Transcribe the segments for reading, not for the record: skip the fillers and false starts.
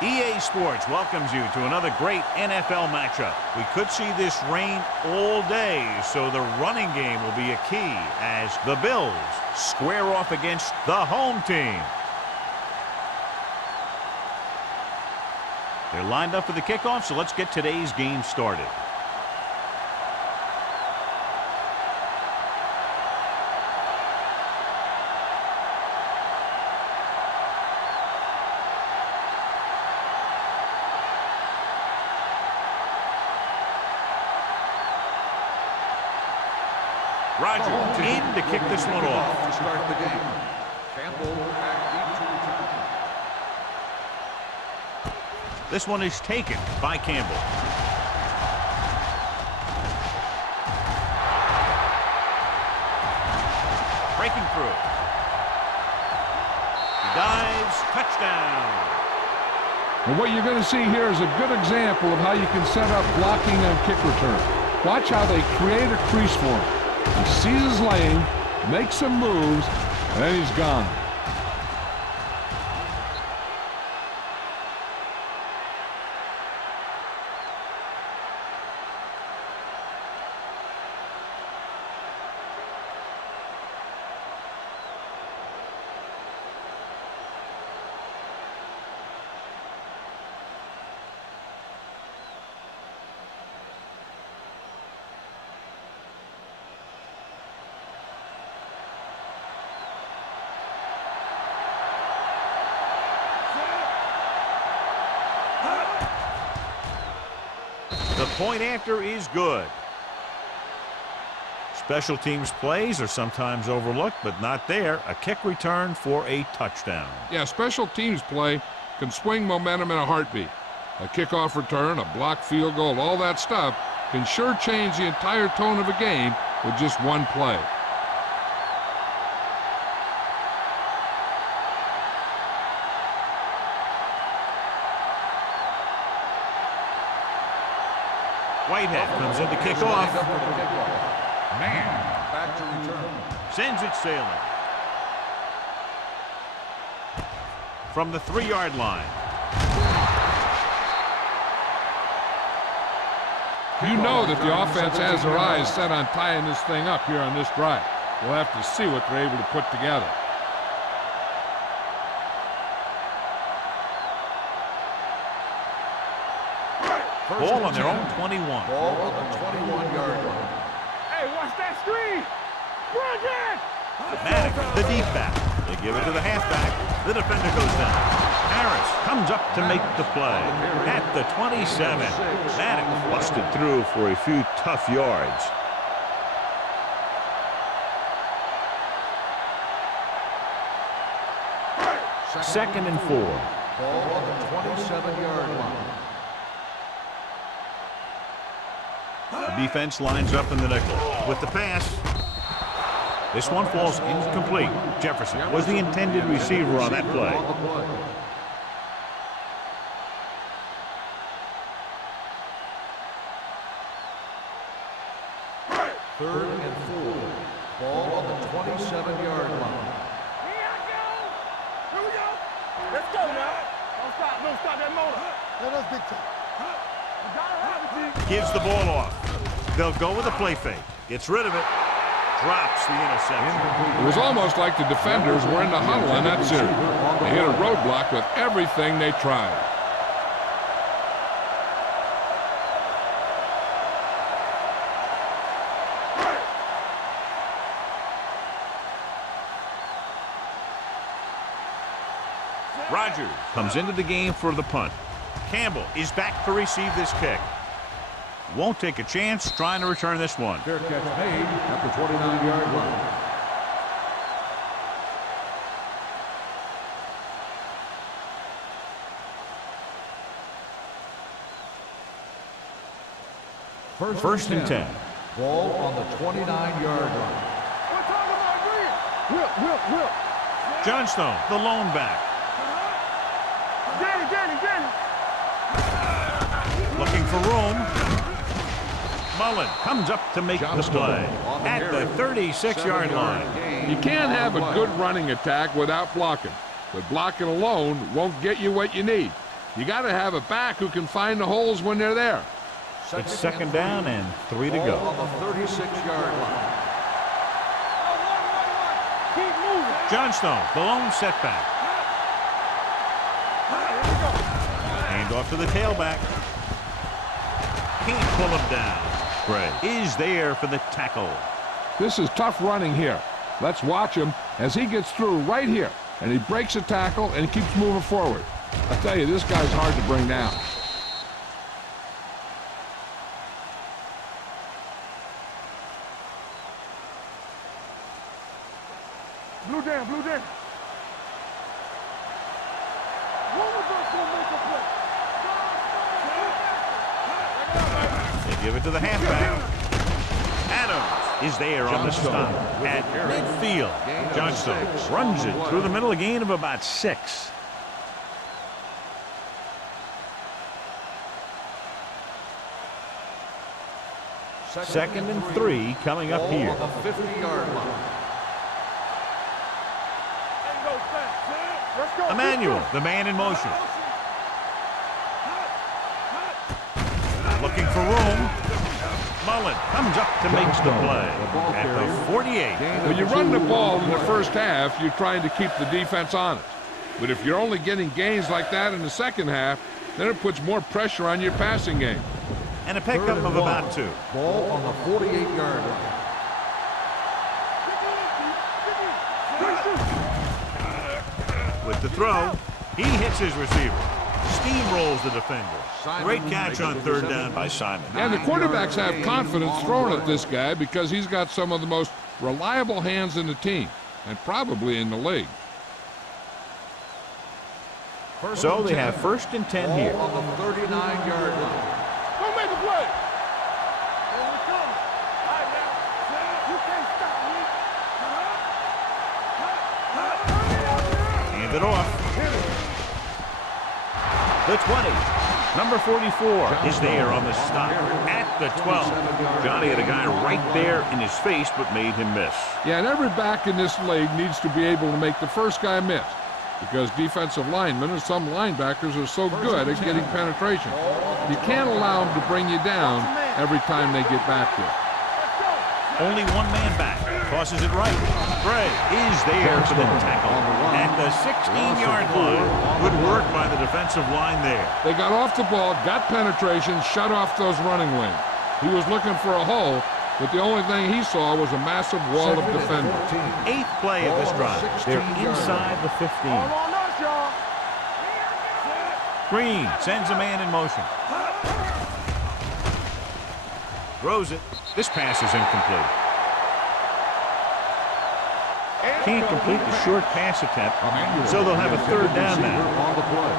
EA Sports welcomes you to another great NFL matchup. We could see this rain all day, so the running game will be a key as the Bills square off against the home team. They're lined up for the kickoff, so let's get today's game started. Roger in to kick this one off. To start the game. Campbell at deep to return. This one is taken by Campbell. Breaking through. He dives. Touchdown. And what you're going to see here is a good example of how you can set up blocking on kick return. Watch how they create a crease for him. He sees his lane, makes some moves, and then he's gone. The point after is good. Special teams plays are sometimes overlooked, but not there. A kick return for a touchdown. Yeah, special teams play can swing momentum in a heartbeat. A kickoff return, a blocked field goal, all that stuff can sure change the entire tone of a game with just one play. Whitehead comes in to kick off. Man, back to return. Sends it sailing. From the 3-yard line. You know that the offense has their eyes set on tying this thing up here on this drive. We'll have to see what they're able to put together. Ball on their own 21. Ball on the 21-yard line. Hey, watch that screen! Run it! Maddox, the deep back. They give it to the halfback. The defender goes down. Harris comes up to make the play. At the 27. Maddox busted through for a few tough yards. Second and 4. Ball on the 27-yard line. The defense lines up in the nickel with the pass. This one falls incomplete. Jefferson was the intended receiver on that play. Third and 4. Ball on the 27-yard line. Here we go! Let's go now! Don't stop that motor! That's big time. You gotta have it, G. Gives the ball off. They'll go with a play fake. Gets rid of it. Drops the interception. It was almost like the defenders were in the huddle on that series. They hit a roadblock with everything they tried. Rogers comes into the game for the punt. Campbell is back to receive this kick. Won't take a chance trying to return this one. Fair catch made at the 29-yard line. First and 10. Ball on the 29-yard line. We're talking about Green. Whip. Johnstone, the lone back. Danny. Looking for room. Mullen comes up to make the play at the 36-yard line. You can't have a good running attack without blocking, but blocking alone won't get you what you need. You got to have a back who can find the holes when they're there. It's second down and 3 to Ball go. on the 36-yard line. Keep moving. Johnstone, the lone setback. Hand off to the tailback. Can't pull him down. Gray is there for the tackle. This is tough running here. Let's watch him as he gets through right here. And he breaks a tackle and he keeps moving forward. I tell you, this guy's hard to bring down. Blue down, blue down. One of us gonna make a play. They give it to the halfback. Adams is there on the stop at midfield. Johnstone runs it through the middle, a gain of about 6. Second and 3 coming up here. Ball on the 50-yard line. Let's go. Emmanuel, the man in motion. Looking for room. Mullen comes up to make the play at the 48. When you run the ball in the first half, you're trying to keep the defense honest. But if you're only getting gains like that in the second half, then it puts more pressure on your passing game. And a pickup of about 2. Ball on the 48-yard line. With the throw, he hits his receiver. Steamrolls the defender. Great catch on third down by Simon. And the quarterbacks have confidence throwing at this guy because he's got some of the most reliable hands in the team, and probably in the league. So they have first and 10 here. Ball on the 39-yard line. Don't make a play. Here we come. All right, now. You can't stop me. Hand it off. The 20. Number 44 is there on the stop at the 12. Johnny had a guy right there in his face but made him miss. Yeah, and every back in this league needs to be able to make the first guy miss because defensive linemen and some linebackers are so good at getting penetration. You can't allow them to bring you down every time they get back there. Only one man back. Tosses it right. Gray is there for the tackle at the 16-yard line. Good work by the defensive line there. They got off the ball, got penetration, shut off those running lanes. He was looking for a hole, but the only thing he saw was a massive wall of defenders. 8th play of this drive. They're inside the 15. All on us, y'all. Green sends a man in motion. Throws it. This pass is incomplete. Can't complete the short pass attempt, so they'll have a third down now. On the play.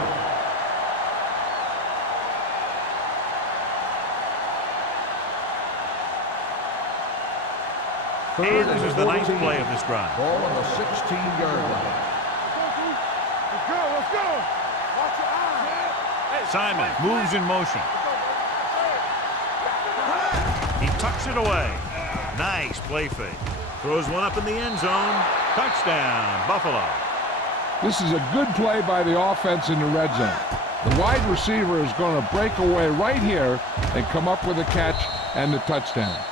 And this is the 9th play of this drive. Ball on the 16-yard line. Let's go, let's go. Watch your eyes. Simon moves in motion. He tucks it away. Nice play fake. Throws one up in the end zone. Touchdown, Buffalo. This is a good play by the offense in the red zone. The wide receiver is going to break away right here and come up with a catch and the touchdown.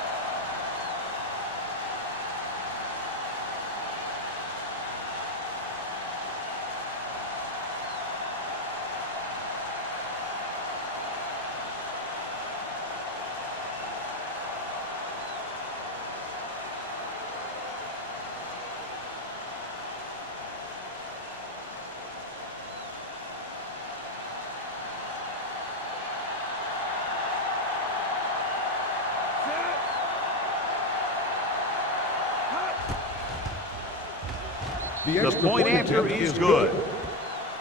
The point after is good.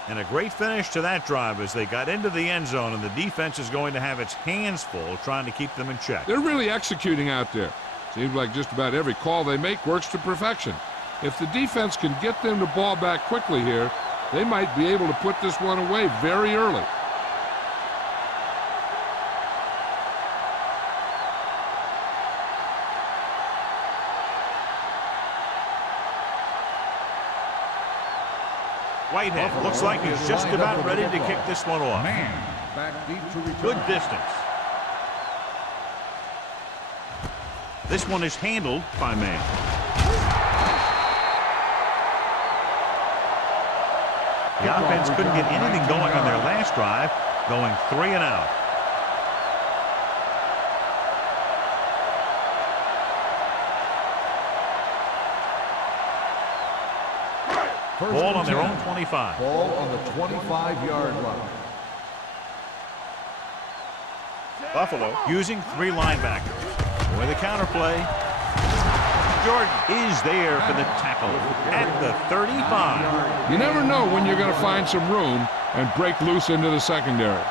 And a great finish to that drive as they got into the end zone, and the defense is going to have its hands full trying to keep them in check. They're really executing out there. Seems like just about every call they make works to perfection. If the defense can get them the ball back quickly here, they might be able to put this one away very early. Whitehead looks like he's just about ready to kick this one off. Back deep to return. Good distance. This one is handled by man. The offense couldn't get anything going on their last drive, going 3 and out. Ball on their own 25. Ball on the 25-yard line. Buffalo using 3 linebackers. With the counterplay. Jordan is there for the tackle at the 35. You never know when you're going to find some room and break loose into the secondary.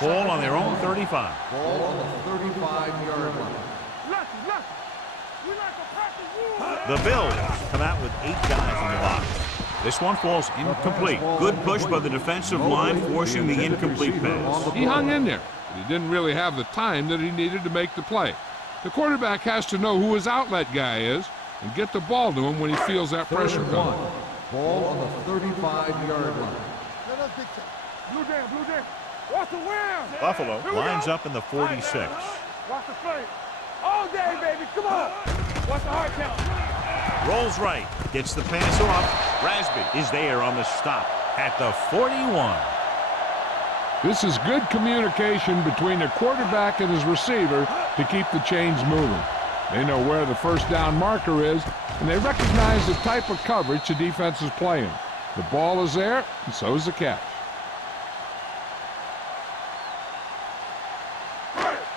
Ball on their own 35. Ball on the 35-yard line. The Bills come out with 8 guys in the box. This one falls incomplete. Good push by the defensive line, forcing the incomplete pass. He hung in there, but he didn't really have the time that he needed to make the play. The quarterback has to know who his outlet guy is and get the ball to him when he feels that pressure coming. Ball on the 35-yard line. Blue jam. Watch the win. Buffalo lines up in the 46. Watch the play. All day, baby. Come on. Watch the hard count. Rolls right. Gets the pass off. Rasby is there on the stop at the 41. This is good communication between the quarterback and his receiver to keep the chains moving. They know where the first down marker is, and they recognize the type of coverage the defense is playing. The ball is there, and so is the catch.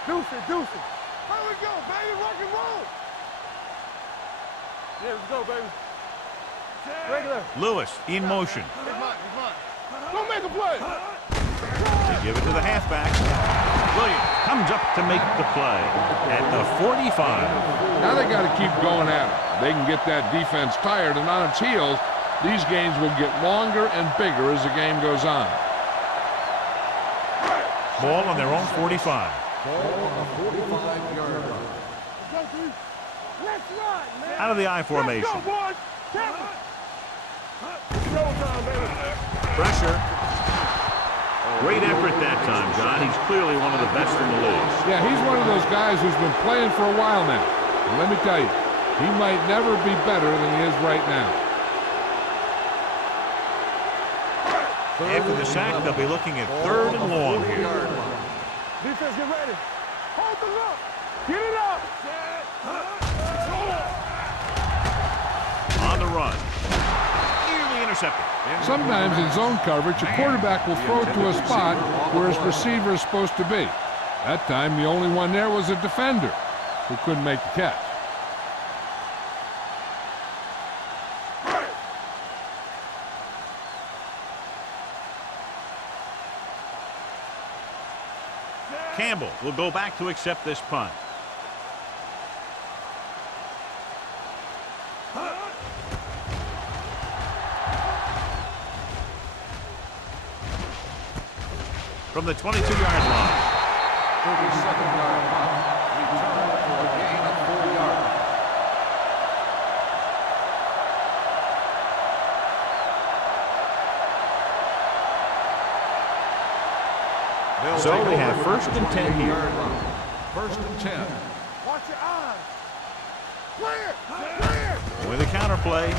Deuce it. Here we go, baby. Rock and roll. Yeah, let's go, baby. Regular. Lewis in motion. He's mine. Don't make a play. They give it to the halfback. Williams comes up to make the play at the 45. Now they got to keep going at it. They can get that defense tired and on its heels. These games will get longer and bigger as the game goes on. Ball on their own 45. Ball on the 45-yard line. Let's run, man. Out of the I formation. Let's go, boys. Showtime, baby. Pressure. Great effort that time, John. He's clearly one of the best in the league. Yeah, he's one of those guys who's been playing for a while now. And let me tell you, he might never be better than he is right now. After the sack, they'll be looking at 3rd and long here. Defense, get ready. Hold the look. Get it up. On the run. Nearly intercepted. Sometimes in zone coverage, a quarterback will throw to a spot where his receiver is supposed to be. That time, the only one there was a defender who couldn't make the catch. Campbell will go back to accept this punt. From the 22-yard line. 37-yard punt. Return for a gain of 4 yards. So we have 1st and 10 here. 1st and 10. Watch your eyes. Clear. With a counterplay.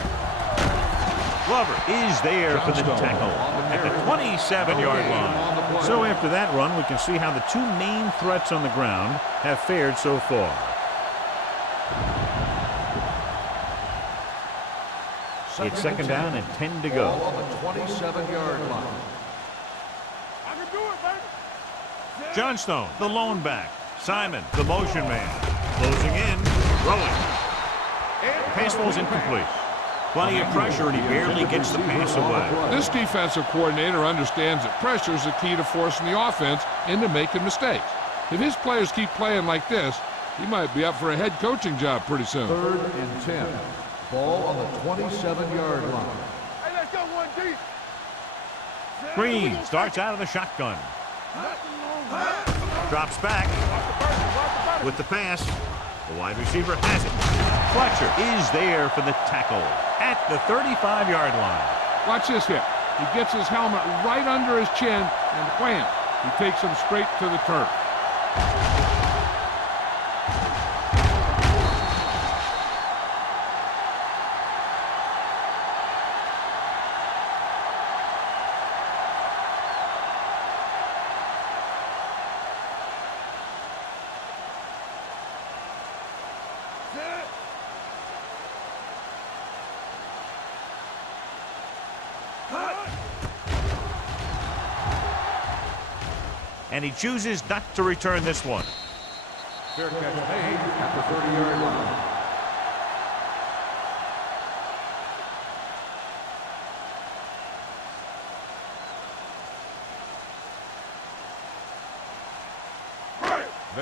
Glover is there for the tackle at the 27-yard line. So after that run, we can see how the 2 main threats on the ground have fared so far. It's 2nd down and 10 to go. Ball on the 27-yard line. I can do it, baby. Johnstone, the lone back. Simon, the motion man. Closing in, throwing. Pass falls incomplete. Plenty of pressure, and he barely gets the pass away. This defensive coordinator understands that pressure is the key to forcing the offense into making mistakes. If his players keep playing like this, he might be up for a head coaching job pretty soon. 3rd and 10. Ball on the 27-yard line. Hey, let's go 1 deep. Green starts out of the shotgun. Drops back with the pass. The wide receiver has it. Fletcher is there for the tackle at the 35-yard line. Watch this hit. He gets his helmet right under his chin, and wham, he takes him straight to the turf. And he chooses not to return this one. Fair catch made at the 30-yard line.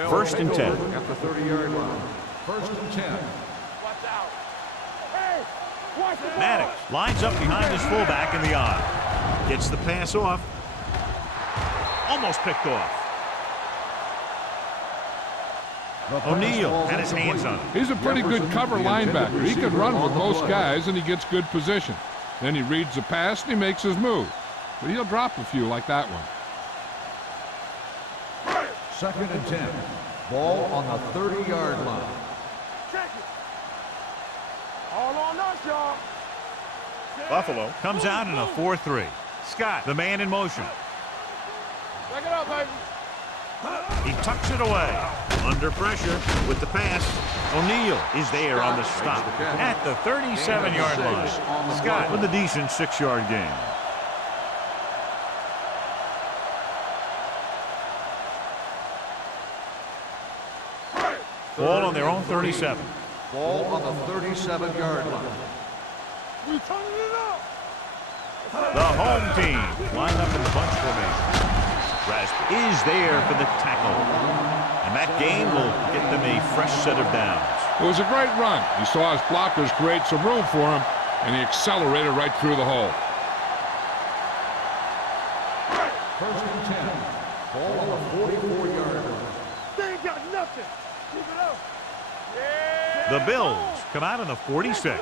First and 10. At the 30-yard line. First and 10. Watch out. Hey, watch the ball. Maddox lines up behind his fullback in the I. Gets the pass off. Almost picked off. O'Neal had his hands on him. He's a pretty good cover linebacker. He can run with most guys, and he gets good position. Then he reads the pass, and he makes his move. But he'll drop a few like that one. Second and 10. Ball on the 30-yard line. Check it. All on us, y'all. Buffalo comes out in a 4-3. Scott, the man in motion. Check it out, baby. He tucks it away. Under pressure with the pass. O'Neal is there on the stop at the 37-yard line. Scott with a decent 6-yard gain. Ball on their own 37. Ball on the 37-yard line. We turning it up. The home team line up in the bunch formation. Raspberry is there for the tackle. And that game will get them a fresh set of downs. It was a great run. He saw his blockers create some room for him, and he accelerated right through the hole. First and 10. Ball on the 44-yard line. They ain't got nothing. Keep it up. Yeah. The Bills come out in the 46.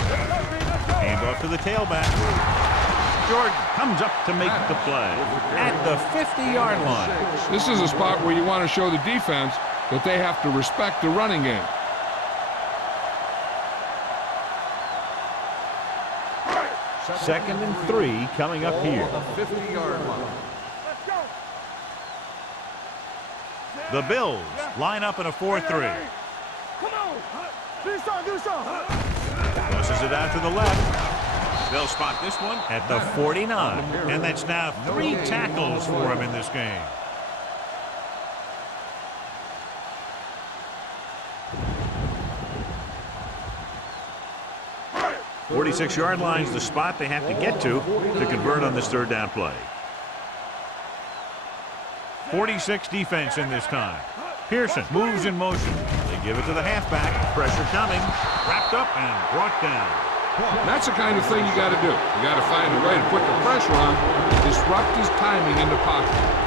Hand off to the tailback. Jordan comes up to make the play at the 50-yard line. This is a spot where you want to show the defense that they have to respect the running game. Second and 3 coming up here. Ball on the 50-yard line. Let's go. The Bills line up in a 4-3. Come on. Do something. Tosses it out to the left. They'll spot this one at the 49. And that's now 3 tackles for him in this game. The 46-yard line's the spot they have to get to convert on this third down play. 46 defense in this time. Pearson moves in motion. They give it to the halfback. Pressure coming. Wrapped up and brought down. That's the kind of thing you got to do. You got to find a way to put the pressure on and disrupt his timing in the pocket.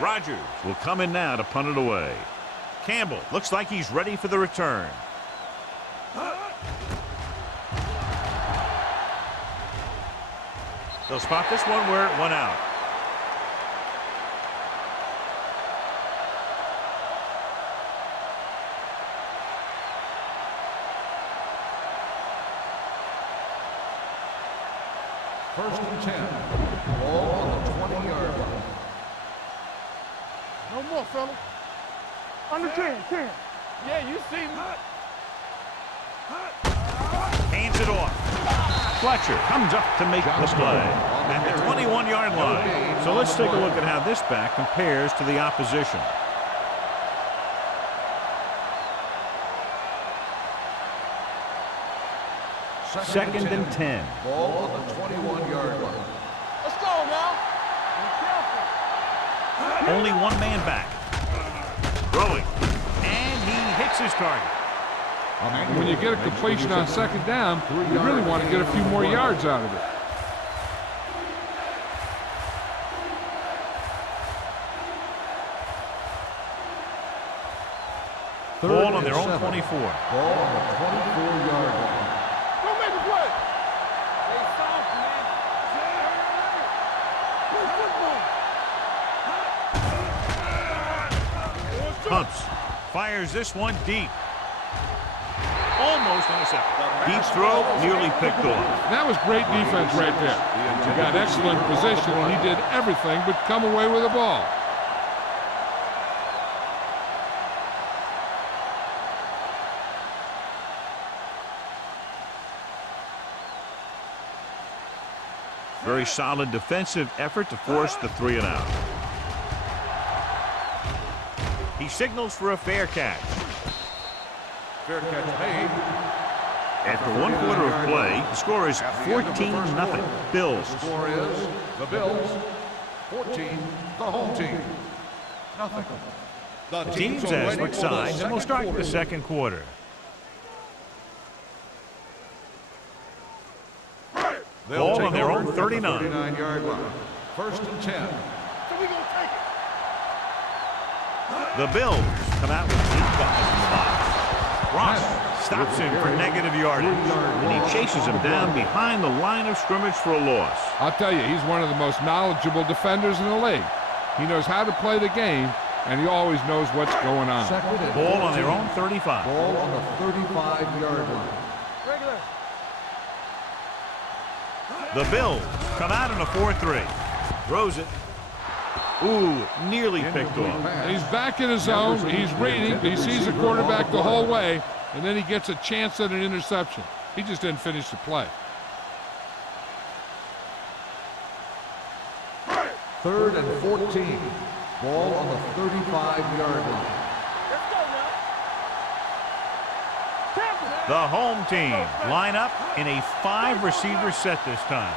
Rodgers will come in now to punt it away. Campbell looks like he's ready for the return. They'll spot this one where it went out. First and 10. Ball on the 20-yard line. No more, fella. Under 10. Yeah, you see me. Hands it off. Fletcher comes up to make the play at the 21-yard line. So let's take a look at how this back compares to the opposition. Second and 10. Ball on the 21-yard line. Let's go now. Only one man back. Throwing. And he hits his target. When you get a completion on second down, you really want to get a few more yards out of it. Ball on their own 24. Ball on the 24-yard line. Don't make a play. Stay soft, man. Play football. Pumps. Fires this one deep. Almost intercepted. Deep throw, nearly picked off. That was great defense right there. He got excellent position, and he did everything but come away with the ball. Very solid defensive effort to force the 3 and out. He signals for a fair catch. Fair catch made. After 1 quarter of play, the score is 14-0. Bills. The score is the Bills 14, the home team nothing. The Teams as switch sides, and we'll start the second quarter. Ball on their own 39. 39-yard line. First and 10. So we gonna take it. The Bills come out with 8 guys in the box. Ross stops him for negative yardage, and he chases him down behind the line of scrimmage for a loss. I'll tell you, he's one of the most knowledgeable defenders in the league. He knows how to play the game, and he always knows what's going on. Ball on their own 35. Ball on the 35-yard line. Regular. The Bills come out in a 4-3. Throws it. Ooh, nearly picked off. He's back in his zone. He's reading. He sees the quarterback the whole way, and then he gets a chance at an interception. He just didn't finish the play. Third and 14. Ball on the 35-yard line. Let's go now. Tampa. The home team line up in a 5-receiver set this time.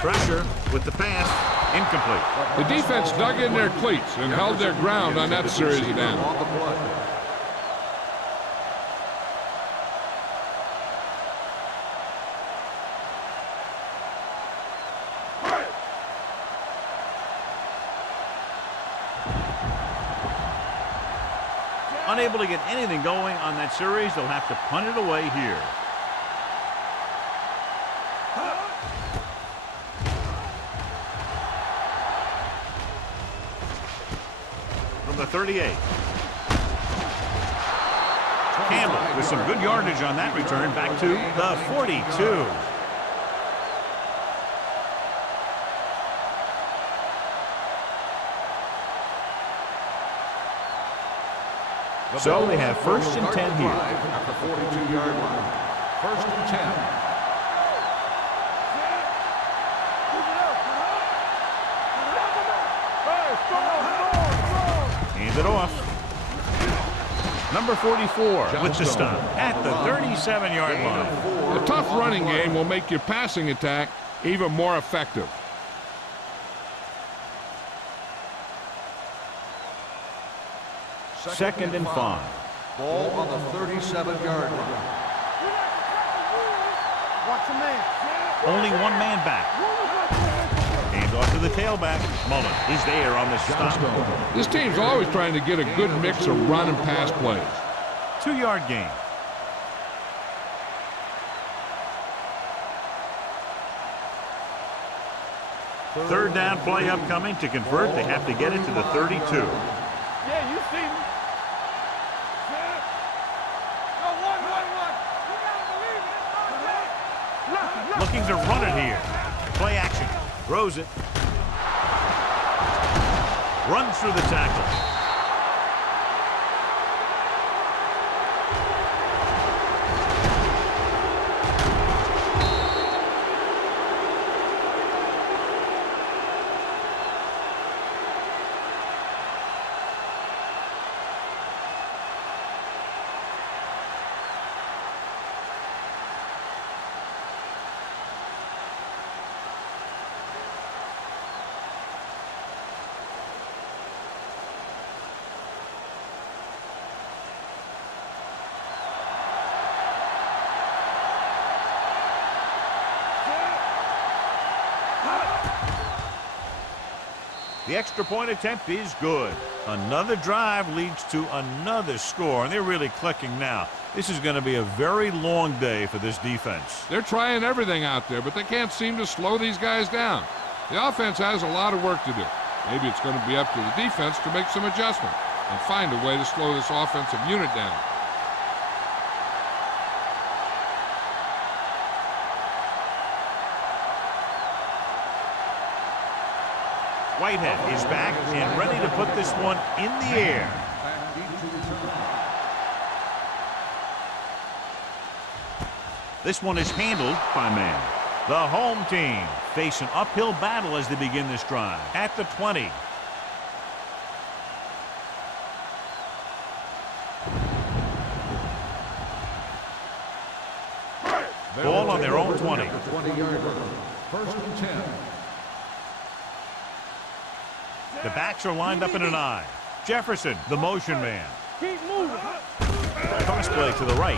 Pressure with the pass. Incomplete. The defense dug in their cleats and held their ground on that series of downs. On the play. Unable to get anything going on that series, they'll have to punt it away here. From the 38. Campbell with some good yardage on that return back to the 42. So they have first and 10 here. At the 42-yard line. First and 10. Hand it off. Number 44 with the stop at the 37-yard line. A tough running game will make your passing attack even more effective. Second and 5. Ball on the 37-yard line. Watch the man. Only one man back. Hand off to the tailback. Mullen is there on the stop. This team's always trying to get a good mix of run and pass plays. 2-yard gain. Third down play upcoming. To convert, they have to get it to the 32. Yeah, you see me. Looking to run it here. Play action. Throws it. Runs through the tackle. The extra point attempt is good. Another drive leads to another score, and they're really clicking now. This is going to be a very long day for this defense. They're trying everything out there, but they can't seem to slow these guys down. The offense has a lot of work to do. Maybe it's going to be up to the defense to make some adjustments and find a way to slow this offensive unit down. Whitehead is back and ready to put this one in the air. This one is handled by man. The home team face an uphill battle as they begin this drive at the 20. Ball on their own 20. 20-yard line. First and 10. The backs are lined up in an I. Jefferson, the motion man. Keep moving. Cross play to the right.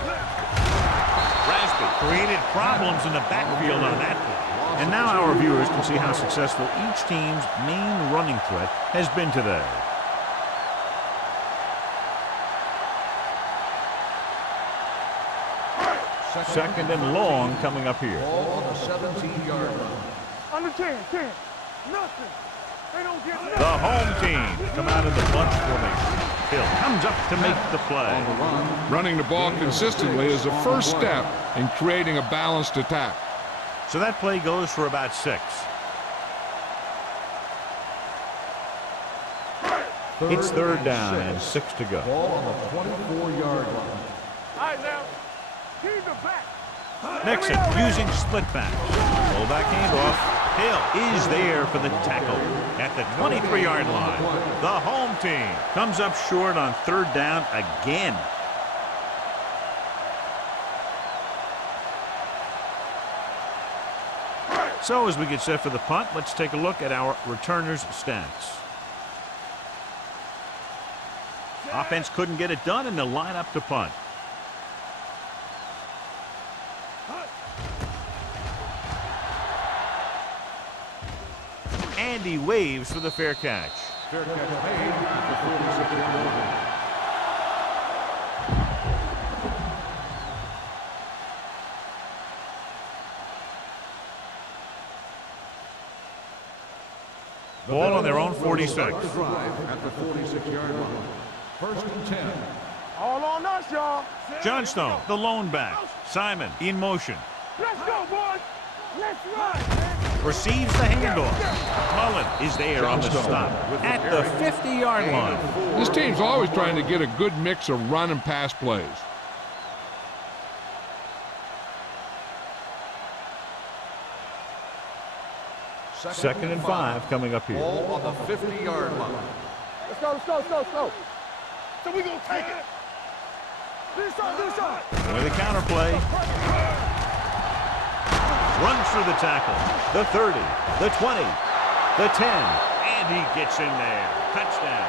Rasby created problems in the backfield on that play. And now our viewers can see how successful each team's main running threat has been today. Second and long coming up here. Ball on the 17-yard line. Under 10. Nothing. They don't get nothing. The home team come out of the bunch formation. Hill comes up to make the play. Running the ball consistently is the first step in creating a balanced attack. So that play goes for about 6. It's third down and 6 to go. Ball on the 24-yard line. All right, now. Keep the back. Nixon using split back. Fullback handoff. Hill is there for the tackle at the 23-yard line. The home team comes up short on third down again. So as we get set for the punt, let's take a look at our returners' stats. Offense couldn't get it done, and they'll line up to punt. And he waves for the fair catch. Fair catch made at the 46-yard line. Ball on their own 46. Drive at the 46-yard line. First and 10. All on us, y'all. Johnstone, the lone back. Simon in motion. Let's go, boys. Let's run, man. Receives the handoff. Mullen is there on the stop at the 50-yard line. This team's always trying to get a good mix of run and pass plays. Second and 5 coming up here. Ball on the 50-yard line. Let's go. So we gonna take it. Do something. With a counter play. Runs through the tackle. The 30, the 20, the 10, and he gets in there. Touchdown.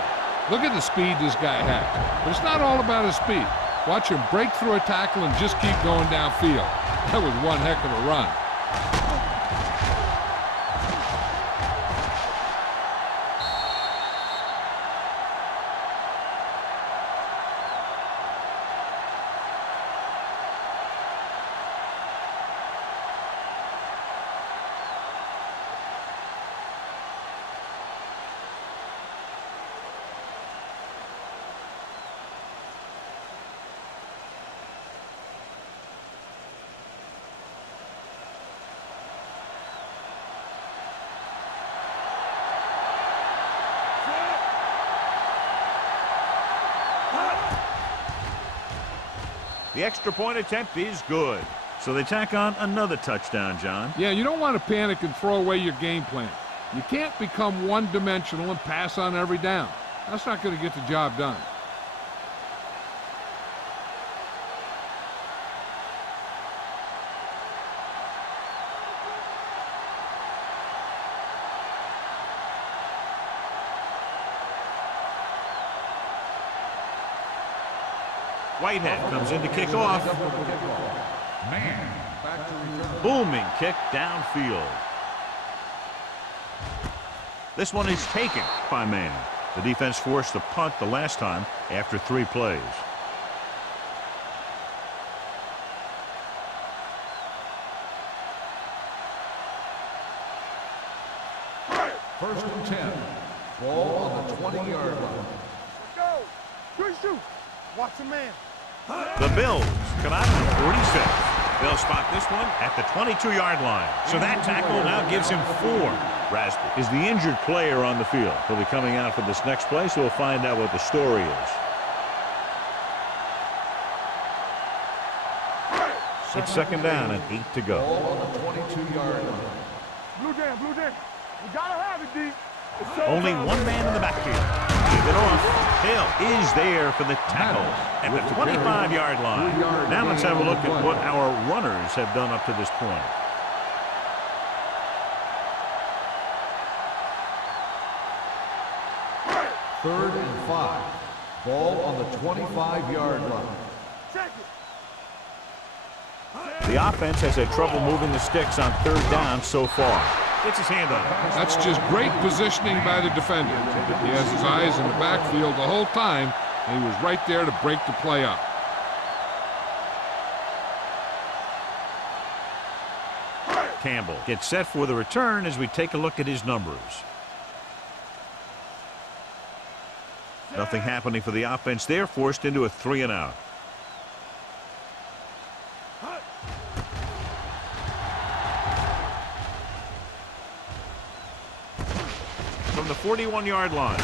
Look at the speed this guy has. But it's not all about his speed. Watch him break through a tackle and just keep going downfield. That was one heck of a run. The extra point attempt is good. So they tack on another touchdown, John. Yeah, you don't want to panic and throw away your game plan. You can't become one-dimensional and pass on every down. That's not going to get the job done. Whitehead comes in to kick off. Man, back to return. Booming kick downfield. This one is taken by man. The defense forced a punt the last time after 3 plays. First and 10. Ball on the 20-yard line. Let's go. Good shoot. Watch the man. The Bills come out at the 46. They'll spot this one at the 22-yard line. So that tackle now gives him 4. Rasby is the injured player on the field. He'll be coming out for this next play, so we'll find out what the story is. It's second down and 8 to go. Ball on the 22-yard line. Blue jam, blue jam. You gotta have it, D. Only one man in the backfield. Give it off. Hill is there for the tackle at the 25-yard line. Now let's have a look at what our runners have done up to this point. Third and 5. Ball on the 25-yard line. Check it. The offense has had trouble moving the sticks on third down so far. Gets his hand on it. That's just great positioning by the defender. He has his eyes in the backfield the whole time, and he was right there to break the play up. Campbell gets set for the return as we take a look at his numbers. Nothing happening for the offense there, forced into a 3-and-out. From the 41-yard line.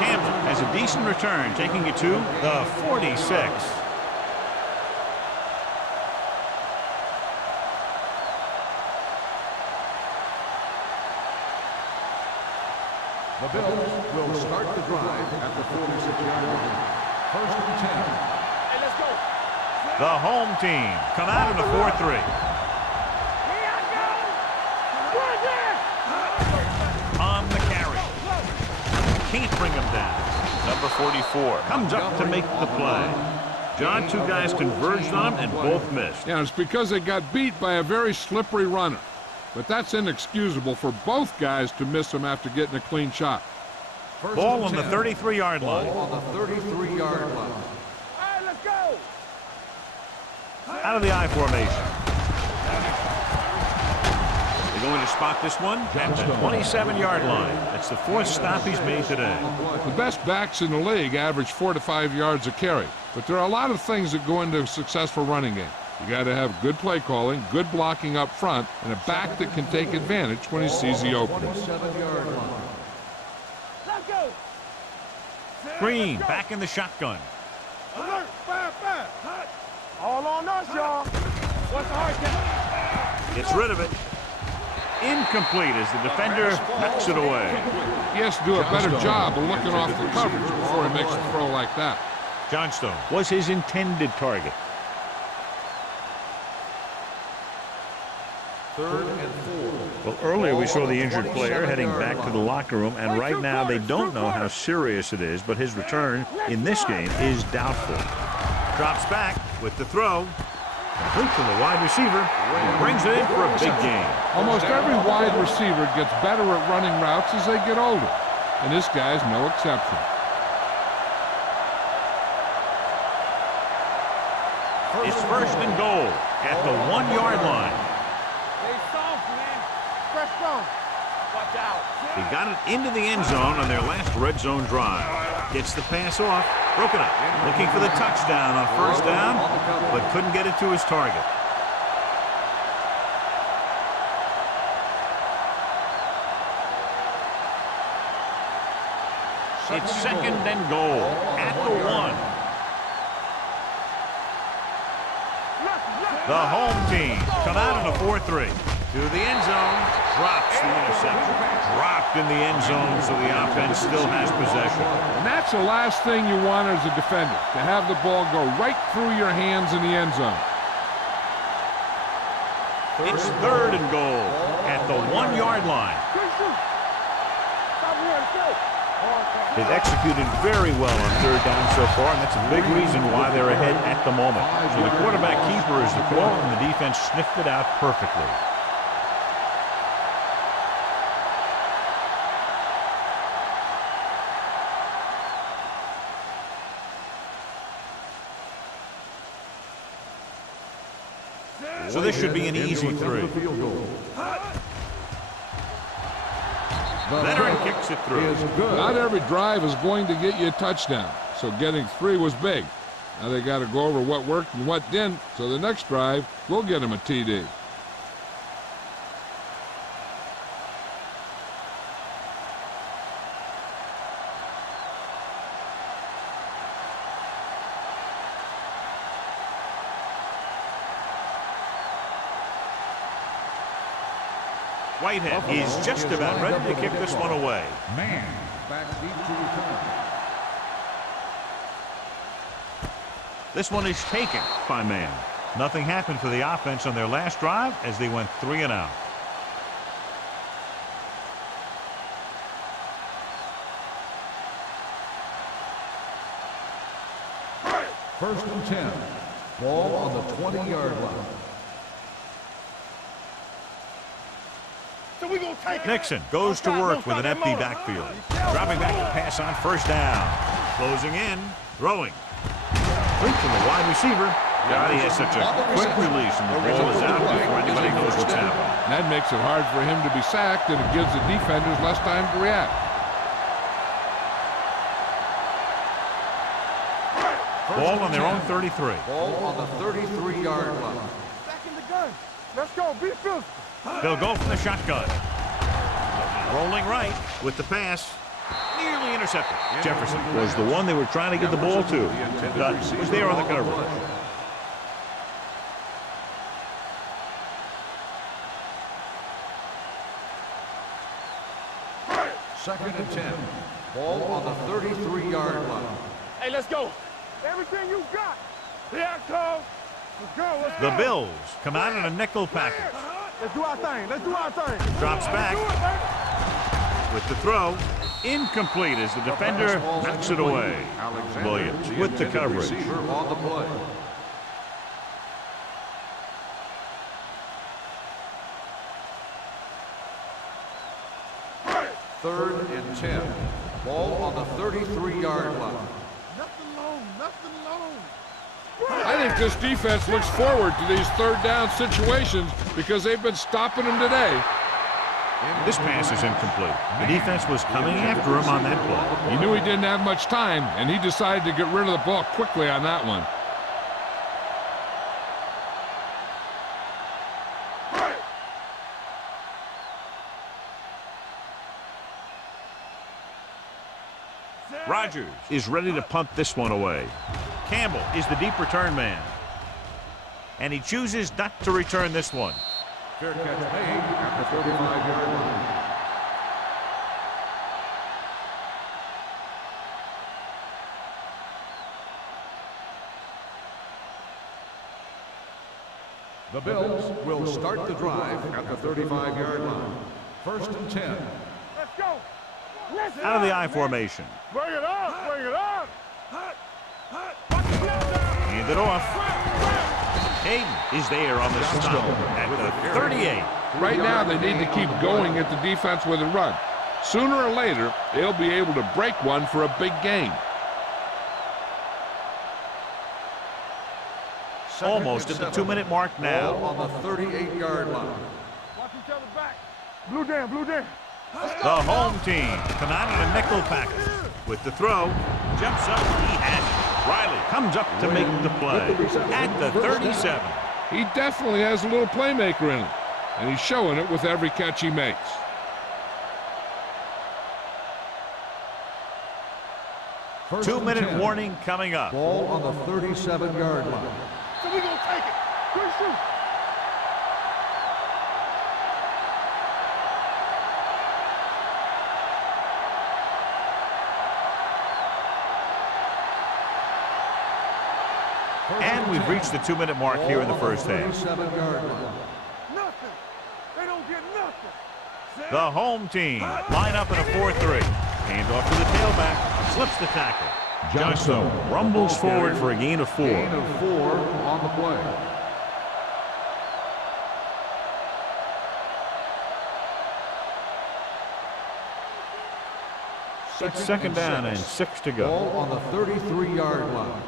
Campbell has a decent return, taking it to the 46. The Bills will start the drive at the 46-yard line. First and 10. Hey, let's go. The home team come out in a 4-3. On the carry. Can't bring him down. Number 44 comes up to make the play. John, 2 guys converged on him and both missed. Yeah, it's because they got beat by a very slippery runner. But that's inexcusable for both guys to miss him after getting a clean shot. Ball on the 33-yard line. Ball on the 33-yard line. Hey, let's go. Out of the I formation. They're going to spot this one at the 27-yard line. That's the 4th stop he's made today. The best backs in the league average 4 to 5 yards a carry. But there are a lot of things that go into a successful running game. You got to have good play calling, good blocking up front, and a back that can take advantage when he sees the opening. 27-yard line. Let's go. Green back in the shotgun. Alert. Fire. All on us, y'all. What's the hard count? Gets rid of it. Incomplete as the defender knocks it away. He has to do a better job of looking off the coverage before he makes a throw like that. Johnstone was his intended target. Third and 4. Well, earlier we saw the injured player heading back to the locker room, and right now they don't know how serious it is, but his return in this game is doubtful. Drops back with the throw. Complete to the wide receiver. Brings it in for a big gain. Almost every wide receiver gets better at running routes as they get older, and this guy's no exception. It's first and goal at the 1-yard line. They soft, man. Fresh zone. Watch out. He got it into the end zone on their last red zone drive. Gets the pass off. Broken up. Looking for the touchdown on first down, but couldn't get it to his target. It's second and goal at the 1. The home team come out in a 4-3. To the end zone, drops the interception. Dropped in the end zone, so the offense still has possession. And that's the last thing you want as a defender, to have the ball go right through your hands in the end zone. It's third and goal at the 1-yard line. They've executed very well on third down so far, and that's a big reason why they're ahead at the moment. So the quarterback keeper is the call, and the defense sniffed it out perfectly. So this should be an easy 3. Veteran kicks it through. Not every drive is going to get you a touchdown, so getting 3 was big. Now they got to go over what worked and what didn't, so the next drive will get them a TD. Whitehead is just about ready to kick this one away. Man, back deep to return. This one is taken by Man. Nothing happened for the offense on their last drive as they went 3 and out. First and 10. Ball on the 20-yard line. Nixon goes to work with an empty backfield. Dropping back to pass on first down. Closing in. Throwing. Quick from the wide receiver. God, he has such a quick release, and the ball is out before anybody knows what's happening. That makes it hard for him to be sacked, and it gives the defenders less time to react. Ball on their own 33. Ball on the 33-yard line. Back in the gun. Let's go. Be physical. They'll go from the shotgun. Rolling right with the pass. Nearly intercepted. Jefferson was the one they were trying to get the ball to. Was there on the coverage. Second and 10. Ball on the 33-yard line. Hey, let's go. Everything you got. Yeah, Cole. Let's go. Let's The go. Bills come out in a nickel package. Let's do our thing. Let's do our thing. Drops back with the throw. Incomplete as the defender knocks it away. Williams with the coverage. On the play. Third and 10. Ball on the 33-yard line. Nothing long. Nothing long. I think this defense looks forward to these third down situations because they've been stopping them today. This pass is incomplete. The defense was coming after him on that play. He knew he didn't have much time, and he decided to get rid of the ball quickly on that one. Rodgers is ready to punt this one away. Campbell is the deep return man. And he chooses not to return this one. Fair catch made at the 35-yard line. The Bills will start the drive at the 35-yard line. First and 10. Let's go. Let's Out of the I formation. Bring it up. Bring it up. Hand it off. Hayden is there on the stop at the 38. Right now, they need to keep going at the defense with a run. Sooner or later, they'll be able to break one for a big gain. Almost at the 2-minute mark now. Ball on the 38-yard line. Watch each other back. Blue down. Blue down. The home team come out in a nickel package. With the throw, jumps up, he has it. Riley comes up to make the play at the 37. He definitely has a little playmaker in him, and he's showing it with every catch he makes. First 2-minute warning coming up. Ball on the 37-yard line. So we gonna take it. Good shoot. And we've reached the 2-minute mark here in the first half. 37-yard line. Nothing. They don't get nothing. The home team line up in a 4-3. Hand off to the tailback. Slips the tackle. Johnson rumbles forward for a gain of 4. Gain of 4 on the play. It's second down and 6 to go. Ball on the 33-yard line.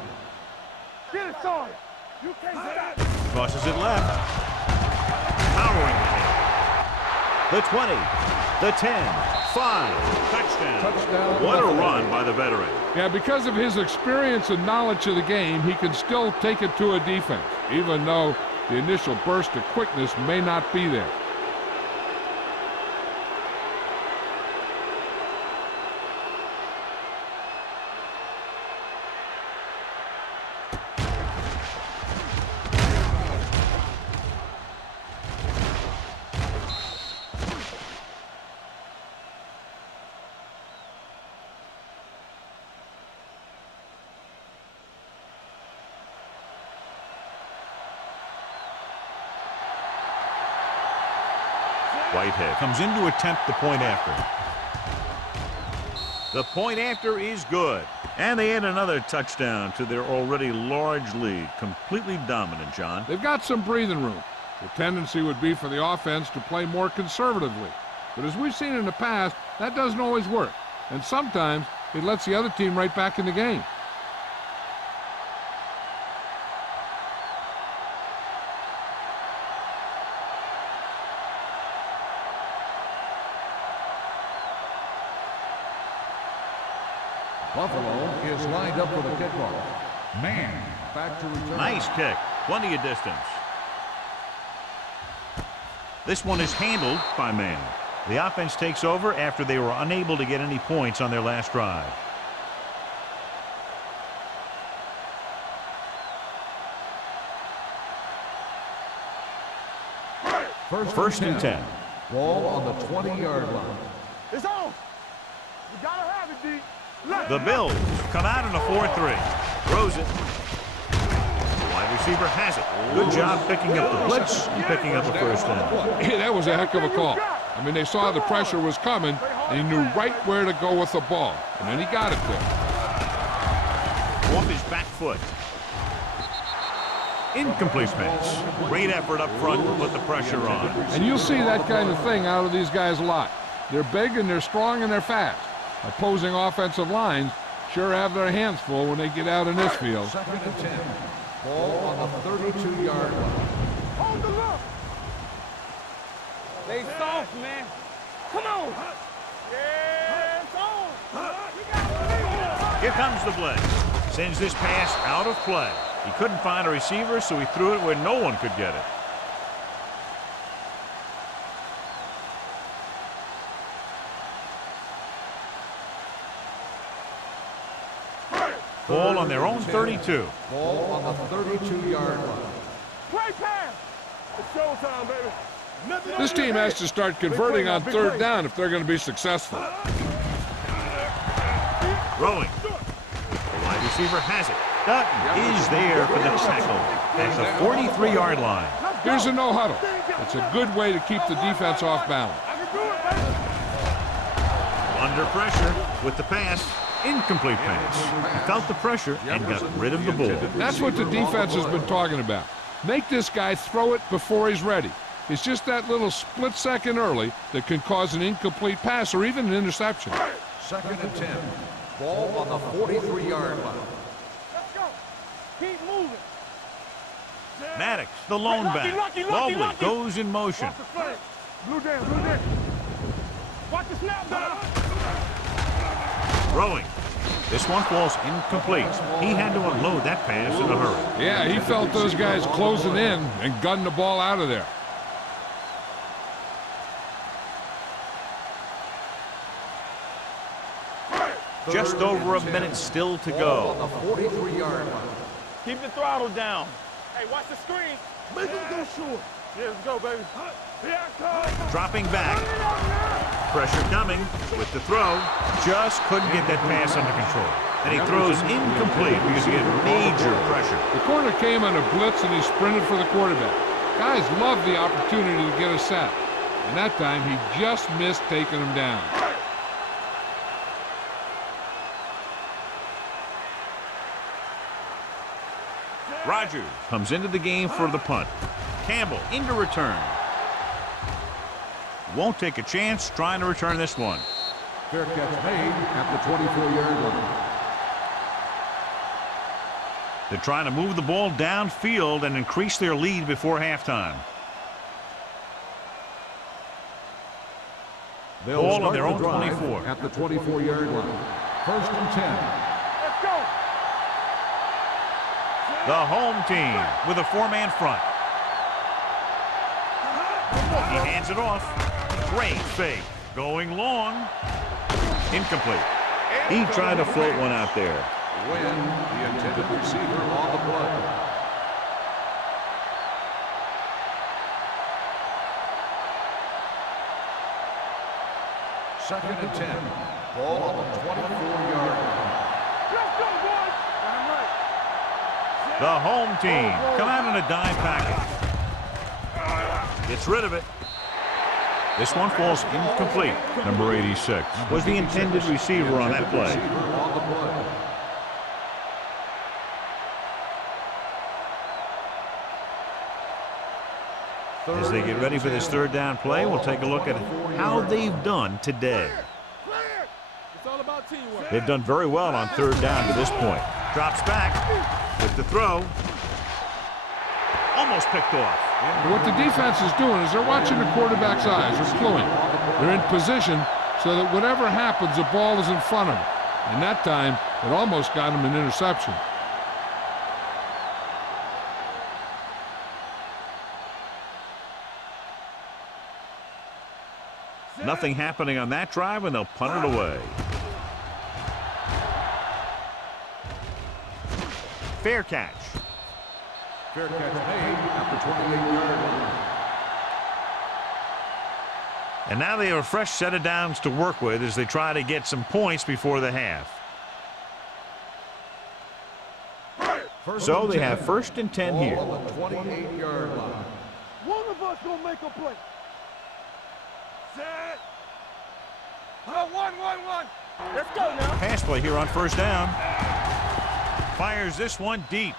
Get it started. You can't stop. Tosses it left. powering ahead. The 20, the 10, 5, touchdown. What a run by the veteran. Yeah, because of his experience and knowledge of the game, he can still take it to a defense, even though the initial burst of quickness may not be there. Whitehead comes in to attempt the point after. The point after is good. And they add another touchdown to their already large lead. Completely dominant, John. They've got some breathing room. The tendency would be for the offense to play more conservatively. But as we've seen in the past, that doesn't always work. And sometimes it lets the other team right back in the game. Buffalo is lined up for the kickoff. Man, back to return. Nice kick. Plenty of distance. This one is handled by Man. The offense takes over after they were unable to get any points on their last drive. First and 10. Ball on the 20-yard line. It's on. You gotta have it, D. The Bills come out in a 4-3. Throws it. Wide receiver has it. Good job picking up the blitz and picking up the first down. Hey, that was a heck of a call. I mean, they saw the pressure was coming, and he knew right where to go with the ball. And then he got it there. Off his back foot. Incomplete pass. Great effort up front to put the pressure on. And you'll see that kind of thing out of these guys a lot. They're big and they're strong and they're fast. Opposing offensive lines sure have their hands full when they get out in this field. Second and 10. Ball on the 32-yard line. Hold the look. They soft, man. Come on. Yeah, it's on. Here comes the blitz. Sends this pass out of play. He couldn't find a receiver, so he threw it where no one could get it. Ball on their own 32. Ball on the 32-yard line. Play pass. It's showtime, baby. Nothing This team has to start converting on third down if they're going to be successful. Throwing. The wide receiver has it. Dutton is there for the tackle at the 43-yard line. Here's a no huddle. It's a good way to keep the defense off balance. Under pressure with the pass. Incomplete pass. He felt the pressure and got rid of the ball. That's what the defense has been talking about. Make this guy throw it before he's ready. It's just that little split second early that can cause an incomplete pass or even an interception. Second and 10. Ball on the 43-yard line. Let's go. Keep moving. Maddox, the lone back. Mobley goes in motion. Watch the flank. Blue down, blue down. Watch the snap down. Throwing. This one falls incomplete. He had to unload that pass in a hurry. Yeah, he felt those guys closing in and gunned the ball out of there. Just over a minute still to go. On the 43-yard line. Keep the throttle down. Hey, watch the screen. Make him go short. Yeah, let's go, baby. Dropping back. Pressure coming with the throw. Just couldn't get that pass under control. And he throws incomplete because he had major pressure. The corner came on a blitz and he sprinted for the quarterback. Guys love the opportunity to get a sack. And that time he just missed taking him down. Rodgers comes into the game for the punt. Campbell into return. Won't take a chance trying to return this one. Fair catch made at the 24-yard line. They're trying to move the ball downfield and increase their lead before halftime. They'll Ball on start their the own drive 24. at the 24-yard line. First and 10. Let's go. The home team with a 4-man front. He hands it off. Great fake. Going long. Incomplete. He tried to float one out there. When the intended receiver on the play. Second and 10. Ball on the 24-yard line. Let's go, boys. Damn right. The home team come out in a dime package. Gets rid of it. This one falls incomplete. Number 86 was the intended receiver on that play. As they get ready for this third down play, we'll take a look at how they've done today. It's all about teamwork. They've done very well on third down to this point. Drops back with the throw. Almost picked off. What the defense is doing is they're watching the quarterback's eyes. They're cluing. They're in position so that whatever happens, the ball is in front of them. And that time, it almost got him an interception. Nothing happening on that drive, and they'll punt it away. Fair catch. Fair catch made at the 28-yard line. And now they have a fresh set of downs to work with as they try to get some points before the half. So they have first and 10 here. Ball on the 28-yard line. One of us gonna make a play. Set. 1-1-1. Let's go now. Pass play here on first down. Fires this one deep.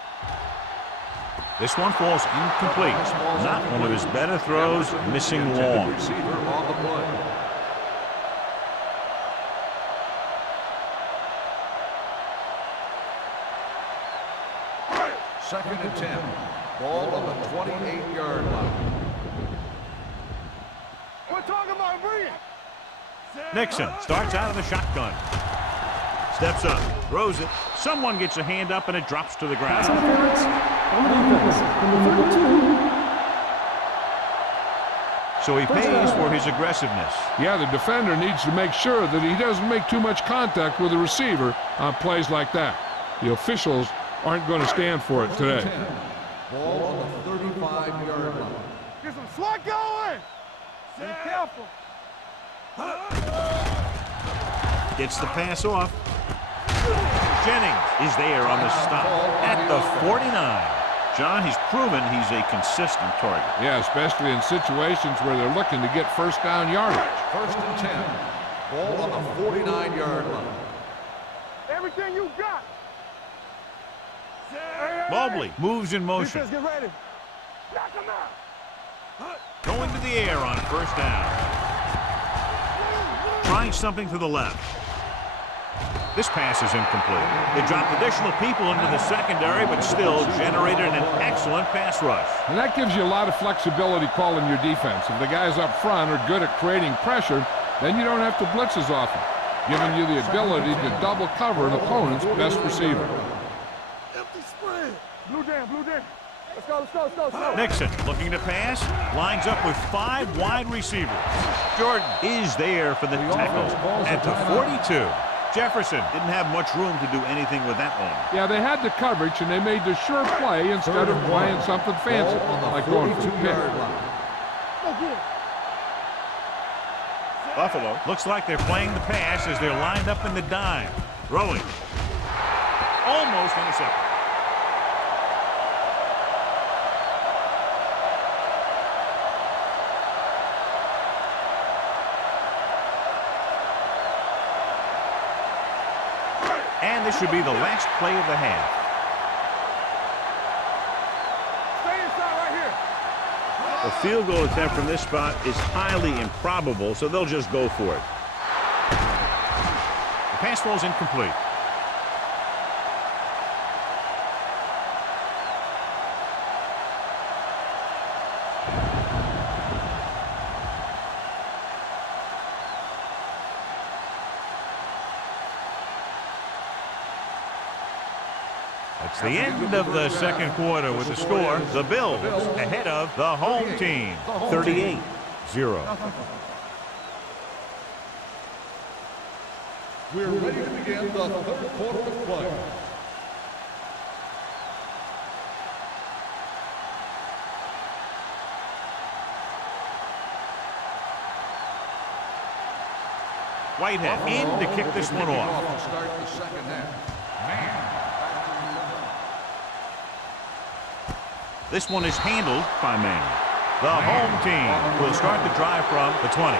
This one falls incomplete. Not one of his better throws, missing long. Receiver on the play. Second and 10. Ball on the 28-yard line. We're talking about brilliant. Nixon starts out of the shotgun. Steps up, throws it. Someone gets a hand up and it drops to the ground. So he pays for his aggressiveness. Yeah, the defender needs to make sure that he doesn't make too much contact with the receiver on plays like that. The officials aren't going to stand for it today. Ball on the 35-yard line. Get some swat going. Be careful. Gets the pass off. Jennings is there on the stop at the 49. John, he's proven he's a consistent target. Yeah, especially in situations where they're looking to get first down yardage. First and 10. Ball on the 49-yard line. Everything you got. Mobley moves in motion. Defense, get ready. Knock him out. Going to the air on first down. Trying something to the left. This pass is incomplete. They dropped additional people into the secondary, but still generated an excellent pass rush. And that gives you a lot of flexibility calling your defense. If the guys up front are good at creating pressure, then you don't have to blitz as often, giving you the ability to double cover an opponent's best receiver. Empty spread. Blue jam, blue jam. Let's go, let's go, let's go, let's go. Nixon looking to pass, lines up with 5 wide receivers. Jordan is there for the tackle at the 42. Jefferson didn't have much room to do anything with that one. Yeah, they had the coverage, and they made the sure play instead of playing something fancy, like going for the pick. Buffalo looks like they're playing the pass as they're lined up in the dime. Throwing. Almost intercepted. And this should be the last play of the half. Stay inside right here. A field goal attempt from this spot is highly improbable, so they'll just go for it. The pass falls incomplete. It's the end of the second quarter with the score. The Bills ahead of the home team, 38-0. We're ready to begin the third quarter of play. Whitehead in to kick this one off. Start the second half. Man. This one is handled by Mann. The home team will start the drive from the 20.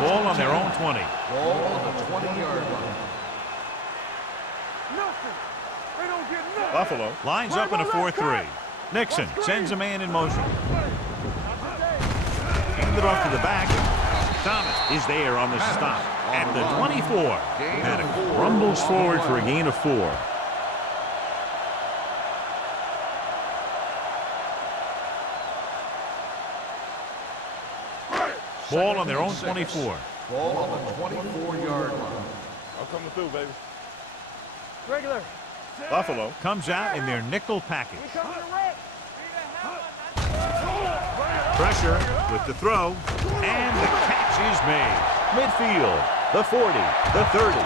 Ball on their own 20. Ball on the 20-yard line. Nothing. They don't get nothing. Buffalo lines up in a 4-3. Nixon sends a man in motion. Hand it off to the back. Thomas is there on the stop at the 24. Paddock rumbles forward for a gain of 4. Ball on their own 24. Ball on the 24-yard line. I'm coming through, baby. Regular. Buffalo comes out in their nickel package. Pressure with the throw, and the catch is made. Midfield, the 40, the 30,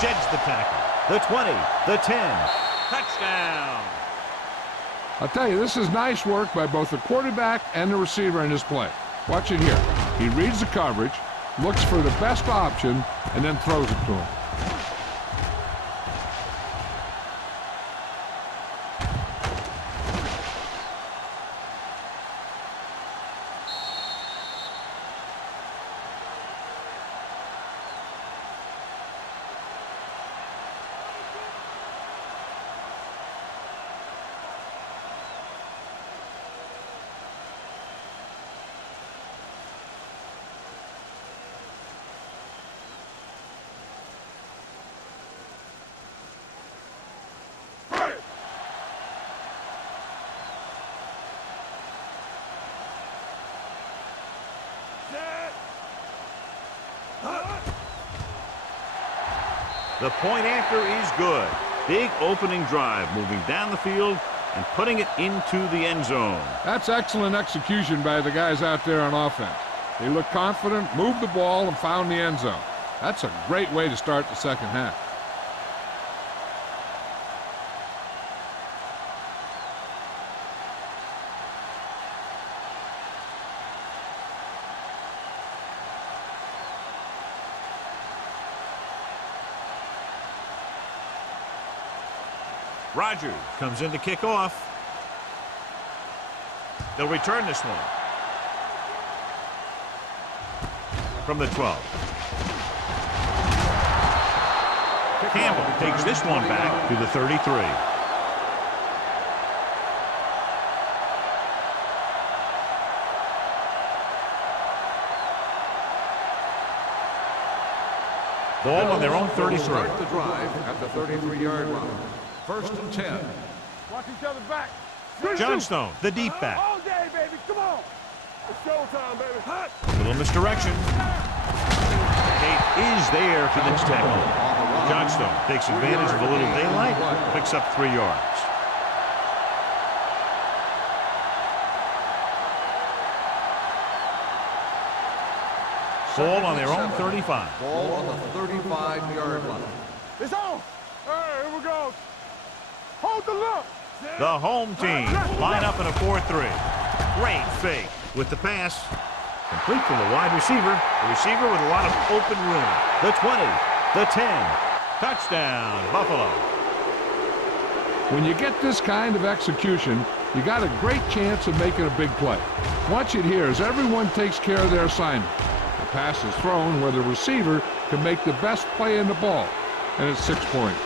sheds the tackle, the 20, the 10. Touchdown. I'll tell you, this is nice work by both the quarterback and the receiver in this play. Watch it here. He reads the coverage, looks for the best option, and then throws it to him. The point after is good. Big opening drive, moving down the field and putting it into the end zone. That's excellent execution by the guys out there on offense. They looked confident, moved the ball, and found the end zone. That's a great way to start the second half. Rogers comes in to kick off. They'll return this one. From the 12. Campbell takes this one back to the 33. Ball on their own 33. Start the drive at the 33-yard line. First and 10. Watch each other back. Johnstone, the deep back. All day, baby. Come on. It's showtime, baby. Hot. Little misdirection. Tate is there for the tackle. Johnstone takes advantage of a little daylight, picks up 3 yards. Ball on their own 35. Ball on the 35-yard line. It's on. Hey, here we go. Hold the look. The home team line up in a 4-3. Great fake with the pass. Complete from the wide receiver. The receiver with a lot of open room. The 20, the 10. Touchdown, Buffalo. When you get this kind of execution, you got a great chance of making a big play. Watch it here as everyone takes care of their assignment. The pass is thrown where the receiver can make the best play in the ball, and it's 6 points.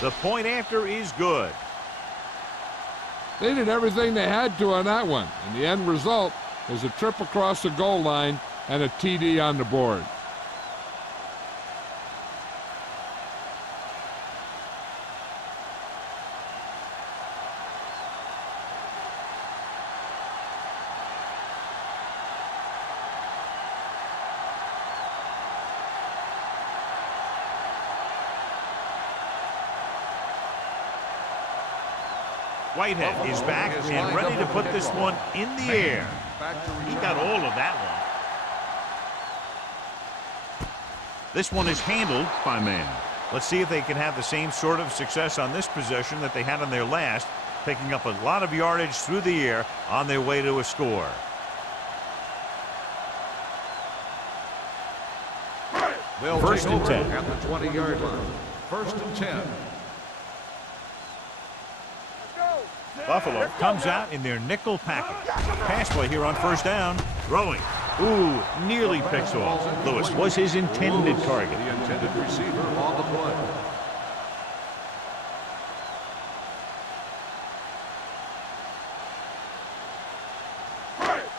The point after is good. They did everything they had to on that one, and the end result is a trip across the goal line and a TD on the board. Whitehead is back and ready to put this one in the air. He got all of that one. This one is handled by man. Let's see if they can have the same sort of success on this possession that they had on their last, picking up a lot of yardage through the air on their way to a score. First and 10 at the 20-yard line. First and 10. Buffalo comes out in their nickel package. Pass play here on first down. Throwing. Ooh, nearly picks off. Lewis was his intended target. The intended receiver on the play.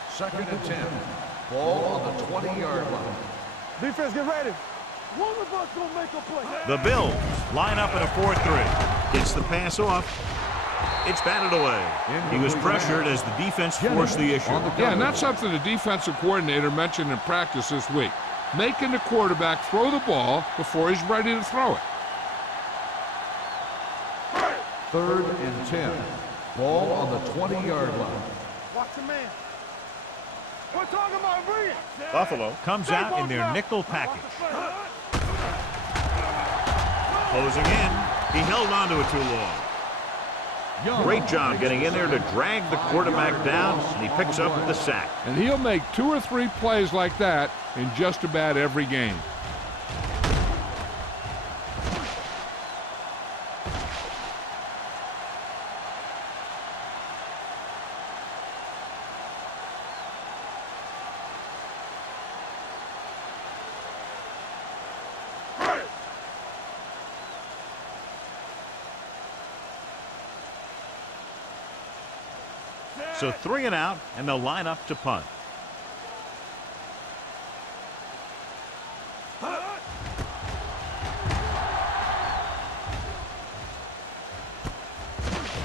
Second and 10. Ball on the 20-yard line. Defense, get ready. One of us gonna make a play. The Bills line up in a 4-3. Gets the pass off. It's batted away. He was pressured as the defense forced the issue. Yeah, and that's something the defensive coordinator mentioned in practice this week. Making the quarterback throw the ball before he's ready to throw it. Third and 10. Ball on the 20-yard line. Watch the man. We're talking about bringing. Buffalo comes out in their nickel package. Closing in. He held on to it too long. Great job getting in there to drag the quarterback down, and he picks up the sack. And he'll make 2 or 3 plays like that in just about every game. So 3 and out, and they'll line up to punt. From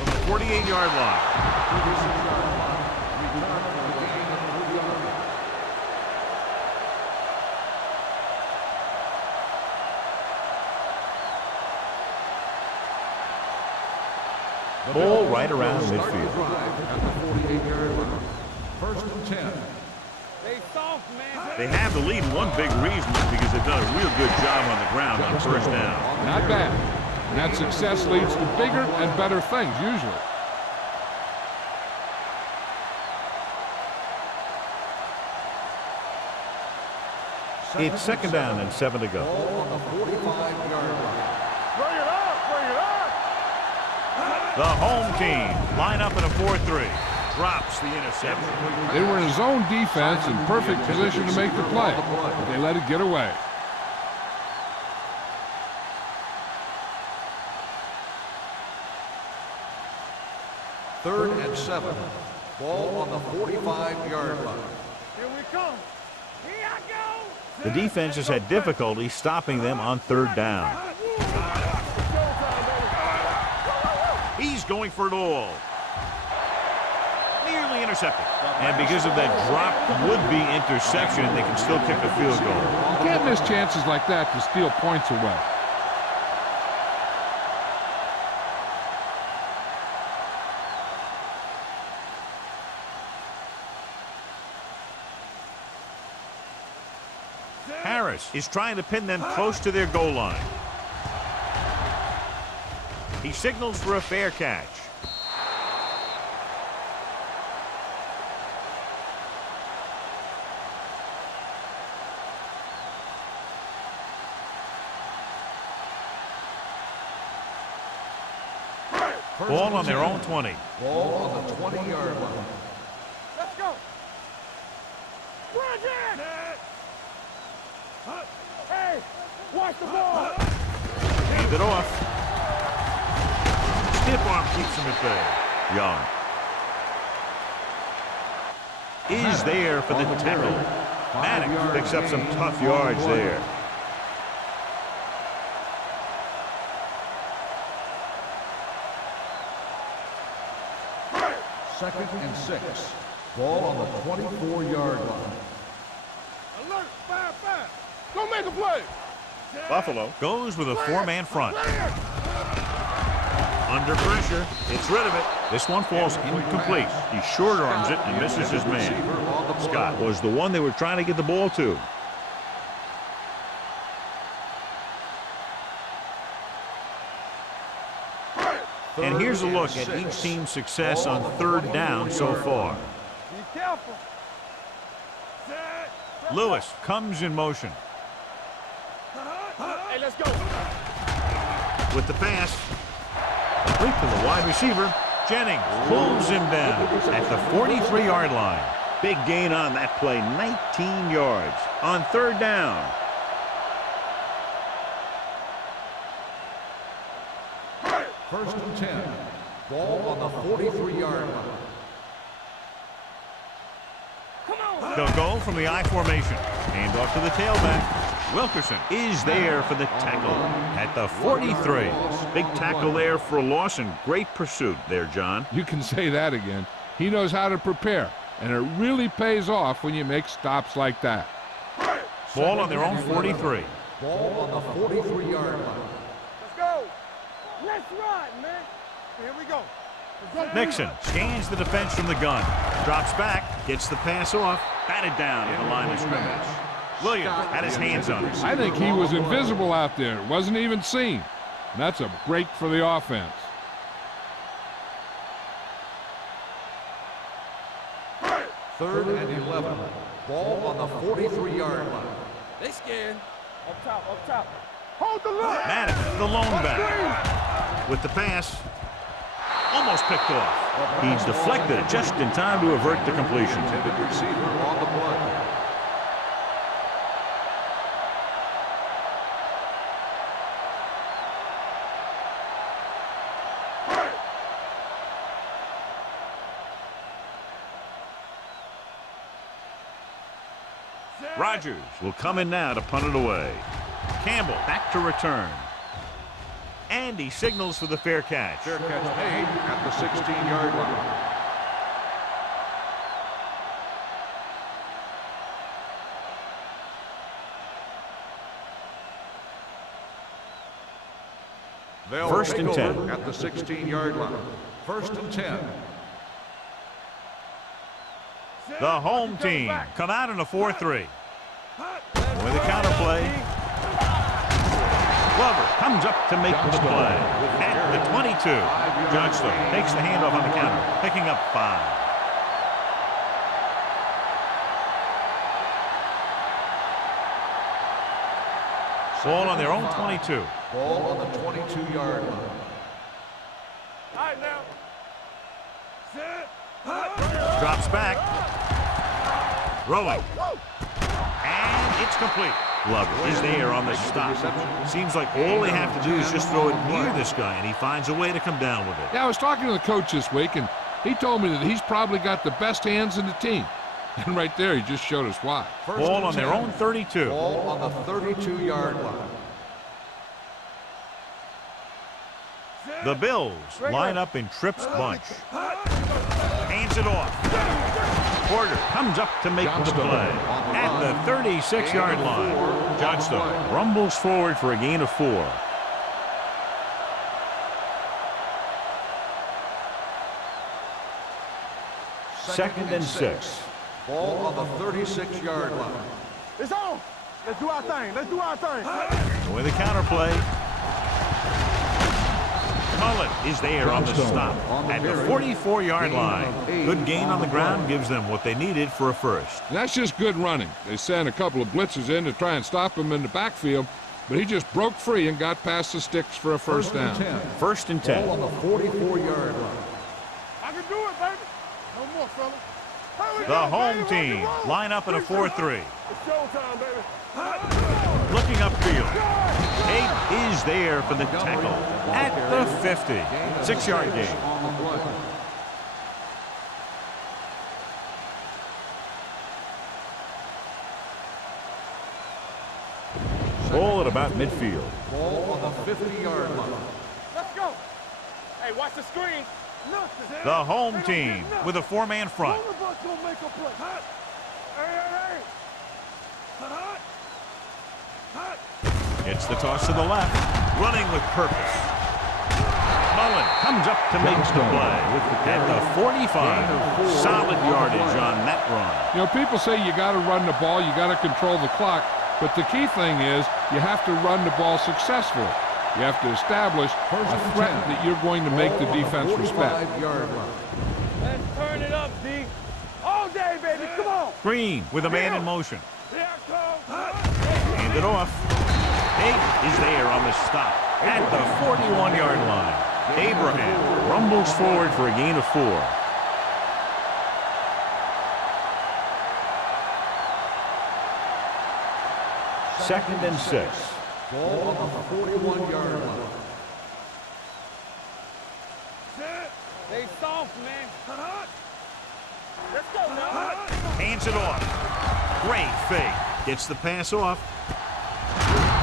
the 48-yard line. Ball right around midfield. At the 48-yard line. First and 10. They have the lead. One big reason is because they've done a real good job on the ground on first down. Not bad. And that success leads to bigger and better things, usually. It's second down and 7 to go. Ball on the 45-yard line. Bring it up, bring it up. The home team line up in a 4-3. Drops the interception. They were in zone defense in perfect position to make the play, but they let it get away. Third and 7. Ball on the 45-yard line. Here we come. Here I go. The defense has had difficulty stopping them on third down. He's going for it all. Nearly intercepted. And because of that drop would-be interception, they can still kick a field goal. You can't miss chances like that to steal points away. Harris is trying to pin them close to their goal line. He signals for a fair catch. Ball on their own 20. Ball on the 20-yard line. Let's go. Bridget! Hey, watch the ball. Hand it off. Stiff arm keeps him at bay. Young is there for the tackle. Maddox picks up some tough yards there. Second and 6. Ball on the 24-yard line. Alert, 5-5. Go make a play. Buffalo goes with a four-man front. Under pressure, gets rid of it. This one falls incomplete. He short arms it and misses his man. Scott was the one they were trying to get the ball to. And here's a look at each team's success on third down so far. Be careful. Lewis comes in motion. Hey, let's go. With the pass. Complete to the wide receiver. Jennings pulls him down at the 43-yard line. Big gain on that play, 19 yards on third down. First and 10. Ball on the 43-yard line. They'll go from the I formation. Hand off to the tailback. Wilkerson is there for the tackle at the 43. Big tackle there for a loss and great pursuit there, John. You can say that again. He knows how to prepare, and it really pays off when you make stops like that. Ball on their own 43. Ball on the 43-yard line. Let's go. Let's run, man. Here we go. Nixon scans the defense from the gun. Drops back, gets the pass off, batted down at the line of scrimmage. Williams had his hands on it. I think he was invisible out there. Wasn't even seen. And that's a break for the offense. Third and 11. Ball on the 43-yard line. They scared. Up top, up top. Hold the line. Maddox, the lone back. With the pass, almost picked off. He deflected it just in time to avert the completion. Intended receiver on the play. Rodgers will come in now to punt it away. Campbell back to return. And he signals for the fair catch. Fair catch made at the 16-yard line. They'll First take and 10. over at the 16-yard line. First and 10. The home team come out in a 4-3. With the counter play. Glover comes up to make the play. At the 22. Johnston takes the handoff on the counter, picking up 5. Ball on their own 22. Ball on the 22-yard line. All right, now. Drops back. Throwing. And it's complete. Glover is there on the stop. Seems like all they have to do is just throw it near this guy, and he finds a way to come down with it. Yeah, I was talking to the coach this week, and he told me that he's probably got the best hands in the team. And right there, he just showed us why. Ball on their own 32. Ball on the 32-yard line. The Bills line up in Tripp's bunch. Hands it off. Porter comes up to make the play. At the 36-yard line. Johnston rumbles forward for a gain of 4. Second and 6. Ball on the 36-yard line. It's on. Let's do our thing. Let's do our thing. With a counter play. Mullen is there on the stop at the 44-yard line. Good gain on the ground gives them what they needed for a first. And that's just good running. They sent a couple of blitzes in to try and stop him in the backfield, but he just broke free and got past the sticks for a first down. First and 10. Ball on the 44-yard line. I can do it, baby. No more, fellas. The home team line up in a 4-3. It's showtime, baby. Looking upfield. Abe is there for the tackle at the 50. 6-yard gain. Ball at about midfield. Ball on the 50-yard line. Let's go. Hey, watch the screen. The home team with a 4-man front. It's the toss to the left. Running with purpose. Mullen comes up to make the play at the 45. Solid yardage on that run. You know, people say you got to run the ball, you got to control the clock, but the key thing is you have to run the ball successfully. You have to establish a threat that you're going to make the defense respect. Let's turn it up, D. All day, baby. Come on. Green with a man in motion. Hand it off. Abe is there on the stop at the 41-yard line. Abraham rumbles forward for a gain of 4. Second and 6. Ball on the 41-yard line. They soft, man. Let's go now. Hands it off. Great fake. Gets the pass off.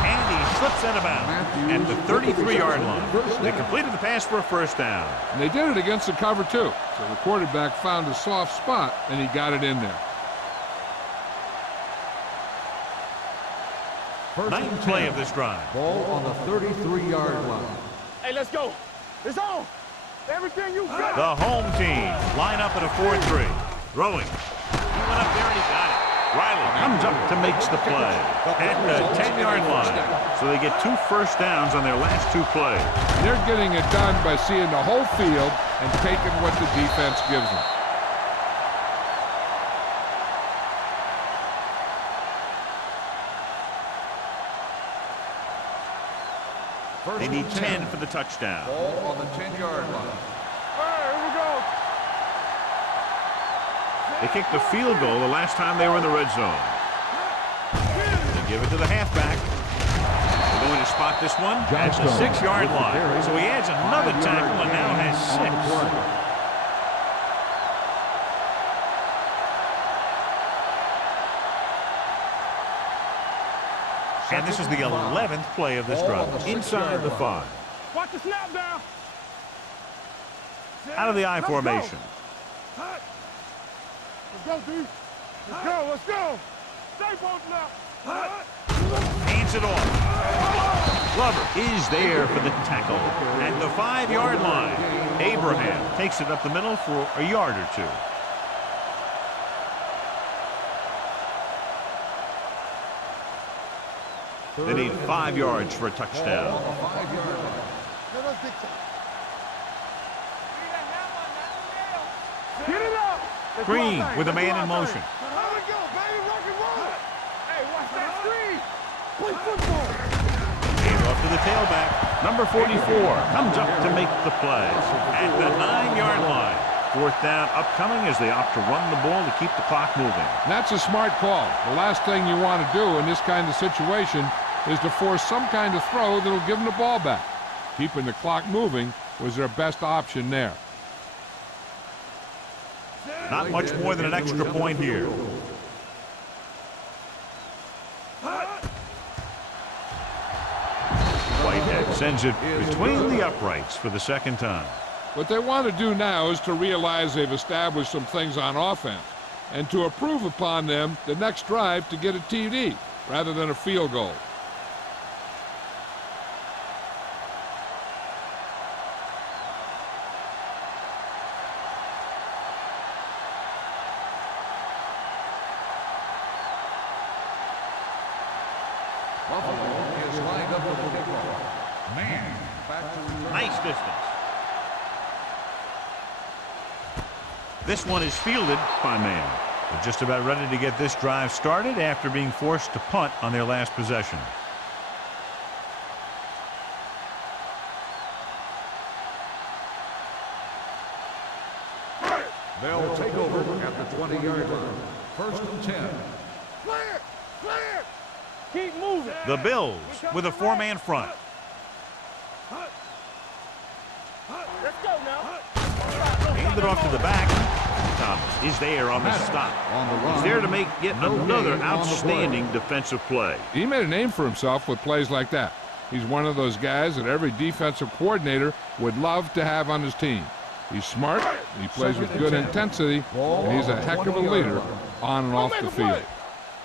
And he slips out of bounds at the 33-yard line. They completed the pass for a first down. And they did it against the cover, too. So the quarterback found a soft spot, and he got it in there. Ninth play of this drive. Ball on the 33-yard line. Hey, let's go. It's on. Everything you got. The home team line up at a 4-3. Throwing. He went up there and he got it. Riley comes up to makes the play at the 10-yard line. So they get 2 first downs on their last 2 plays. They're getting it done by seeing the whole field and taking what the defense gives them. They need 10 for the touchdown. Ball on the 10-yard line. All right, here we go. They kicked the field goal the last time they were in the red zone. They give it to the halfback. They're going to spot this one at the 6-yard line. So he adds another tackle and now has 6. And this is the 11th play of this drive. Inside the 5. Watch the snap down. Out of the I formation. Let's go, D. Let's go, let's go. Stay posted up. Hands it off. Glover is there for the tackle at the 5-yard line. Abraham takes it up the middle for a yard or 2. They need 5 yards for a touchdown. Get it up. Green with a man in motion. Hey, watch that screen. Play football. Hand off to the tailback. Number 44 comes up to make the play at the 9-yard line. 4th down upcoming as they opt to run the ball to keep the clock moving. That's a smart call. The last thing you want to do in this kind of situation is to force some kind of throw that'll give them the ball back. Keeping the clock moving was their best option there. Not much more than an extra point here. Whitehead sends it between the uprights for the 2nd time. What they want to do now is to realize they've established some things on offense and to improve upon them the next drive to get a TD rather than a field goal. Buffalo is lined up for the kickoff. Man, back to return. Nice distance. This one is fielded by Man. They're just about ready to get this drive started after being forced to punt on their last possession. They'll take over at the 20-yard line. 1st and 10. Clear! Clear! Keep moving. The Bills with a four-man front. Let's go now. Handed off to the back. Thomas is there on the stop. He's there to make yet another outstanding defensive play. He made a name for himself with plays like that. He's one of those guys that every defensive coordinator would love to have on his team. He's smart, he plays with good intensity, and he's a heck of a leader on and off the field.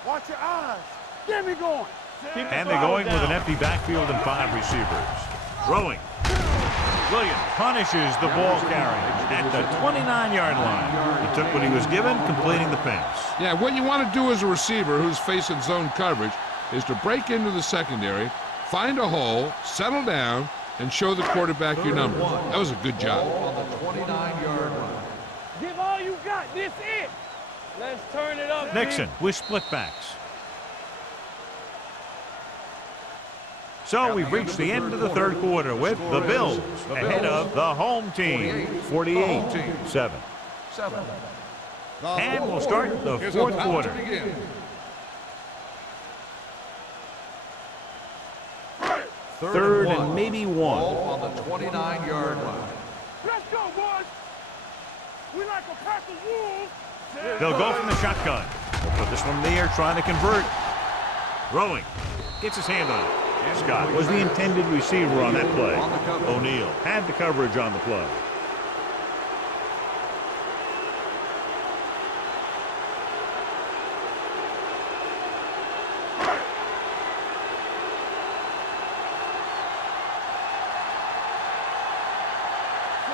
Watch your eyes. Get me going. And they're going with an empty backfield and 5 receivers. Throwing. Williams punishes the ball carrier at the 29-yard line. He took what he was given, completing the pass. Yeah, what you want to do as a receiver who's facing zone coverage is to break into the secondary, find a hole, settle down, and show the quarterback your number. That was a good job. On the 29-yard line. Give all you got. This it. Let's turn it up. Nixon with split backs. So we've reached the end of the third quarter with the Bills ahead of the home team, 48-7. And we'll start the fourth quarter. Third and maybe 1. On the 29-yard line. Let's go, boys. We like a pack of wolves. They'll go from the shotgun. They'll put this one there, trying to convert. Throwing. Gets his hand on it. Scott was the intended receiver on that play. O'Neal had the coverage on the play.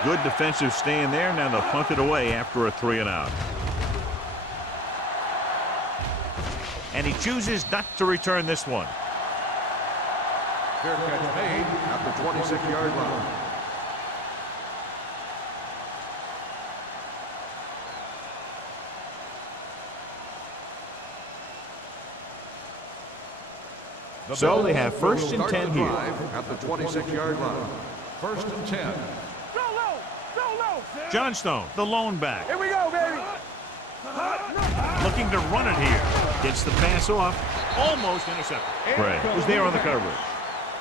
Good defensive stand there. Now they'll punt it away after a 3-and-out. And he chooses not to return this one. Fair catch made at the 26-yard line. So they have first and 10 here. At the 26-yard line. First and 10. Go low. Go low. Johnstone, the lone back. Here we go, baby. Looking to run it here. Gets the pass off. Almost intercepted. Gray was there on the coverage.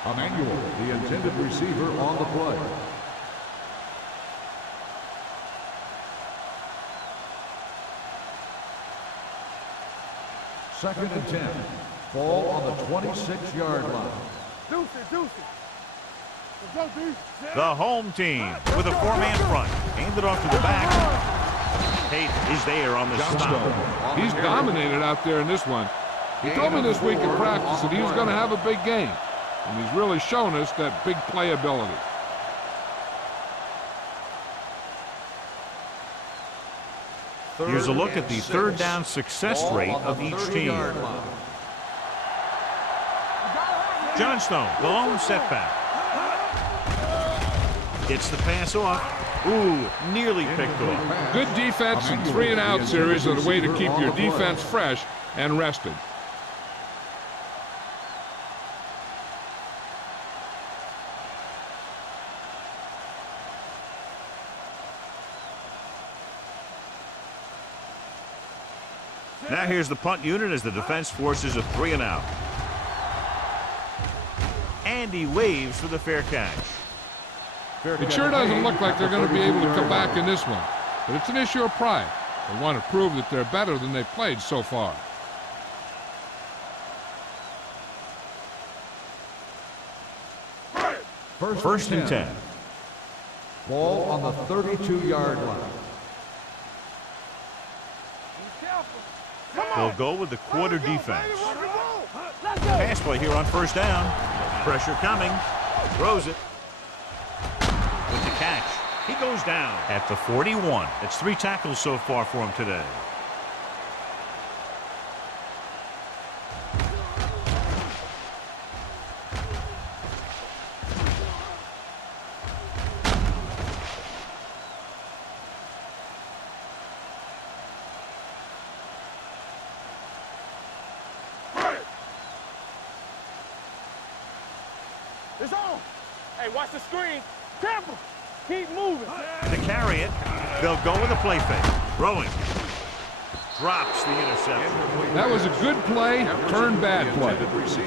Emmanuel, the intended receiver on the play. Second and 10. Ball on the 26-yard line. Deuce it. Let's go, D. The home team with a four-man front. Handed off to the back. Tate is there on the stop. He's dominated out there in this one. He told me this week in practice that he was going to have a big game. And he's really shown us that big playability. Here's a look at the third down success rate of each team. Johnstone, the lone setback. Gets the pass off. Ooh, nearly picked off. Good defense and 3-and-out series are the way to keep your defense fresh and rested. Now here's the punt unit as the defense forces a 3-and-out. And he waves for the fair catch. It sure doesn't look like they're going to be able to come back in this one, but it's an issue of pride. They want to prove that they're better than they've played so far. First and 10. Ball on the 32-yard line. They'll go with the quarter defense. Pass play here on first down. Pressure coming. Throws it. With the catch. He goes down at the 41. That's 3 tackles so far for him today. It's on. Hey, watch the screen. Careful. Keep moving. To carry it, they'll go with a play fake. Throwing. drops the interception. That was a good play, turned bad play.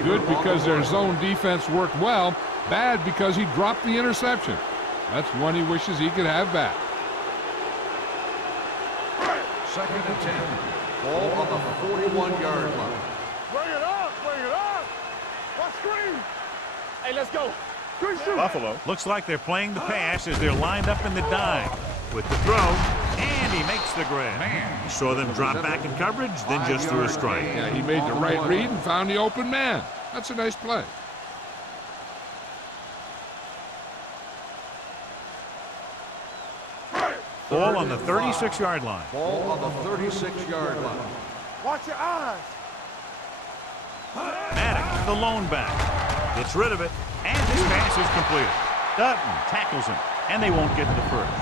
Good because their zone defense worked well, bad because he dropped the interception. That's one he wishes he could have back. 2nd and 10. Ball on the 41-yard line. Bring it up, bring it up. What screen? Hey, let's go. Good shoot. Buffalo looks like they're playing the pass as they're lined up in the dime. With the throw, and he makes the grab. He saw them drop back in coverage, then just threw a strike. Yeah, he made the right read and found the open man. That's a nice play. Ball on the 36-yard line. Ball on the 36-yard line. Watch your eyes. Maddox, the lone back, gets rid of it, and this pass is completed. Dutton tackles him, and they won't get the first.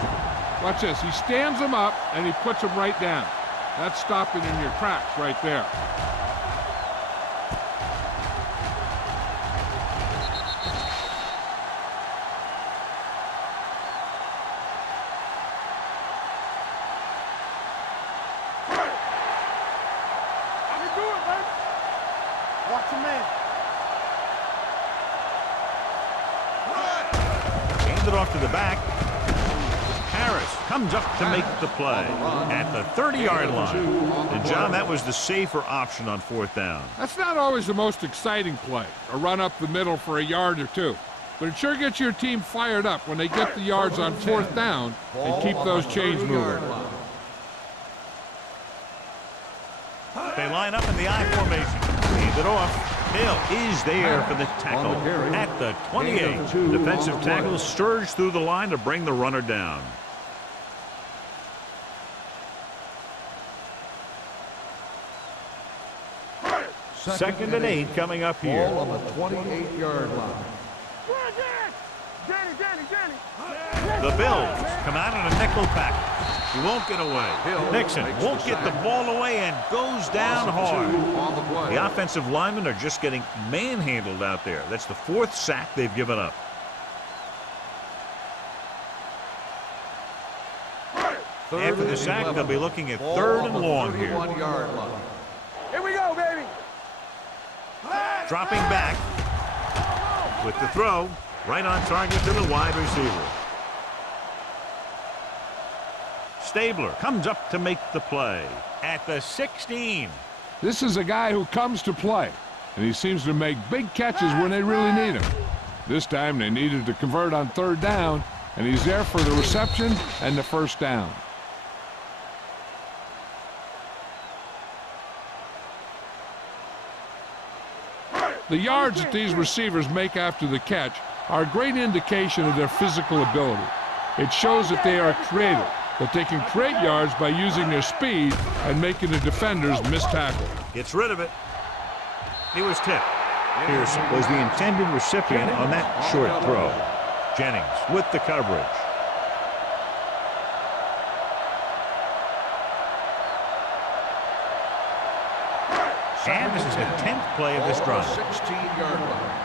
Watch this. He stands him up, and he puts him right down. That's stopping in your tracks right there. I can do it, man. Watch your man. Hands it off to the back. Harris comes up to make the play at the 30-yard line. And, John, that was the safer option on 4th down. That's not always the most exciting play, a run up the middle for a yard or two. But it sure gets your team fired up when they get the yards on 4th down and keep those chains moving. They line up in the I formation. Hand it off. Hill is there for the tackle at the 28. Defensive tackle surged through the line to bring the runner down. Second and 8 coming up here. Ball on the 28-yard line. The Bills come out in a nickel package. He won't get away. Nixon won't get the ball away and goes down hard. The offensive linemen are just getting manhandled out there. That's the 4th sack they've given up. After the sack, they'll be looking at 3rd and long here. Here we go, baby. Dropping back with the throw, right on target to the wide receiver. Stabler comes up to make the play at the 16. This is a guy who comes to play, and he seems to make big catches when they really need him. This time they needed to convert on 3rd down, and he's there for the reception and the 1st down. The yards that these receivers make after the catch are a great indication of their physical ability. It shows that they are creative, that they can create yards by using their speed and making the defenders miss tackle. Gets rid of it. He was tipped. Pearson was the intended recipient on that short throw. Jennings with the coverage. And this is the 10th play of this drive. 16-yard line.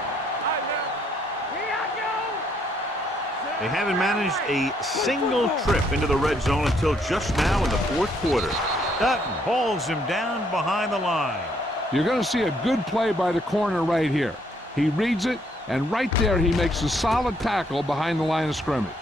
They haven't managed a single trip into the red zone until just now in the 4th quarter. Dutton hauls him down behind the line. You're going to see a good play by the corner right here. He reads it, and right there he makes a solid tackle behind the line of scrimmage.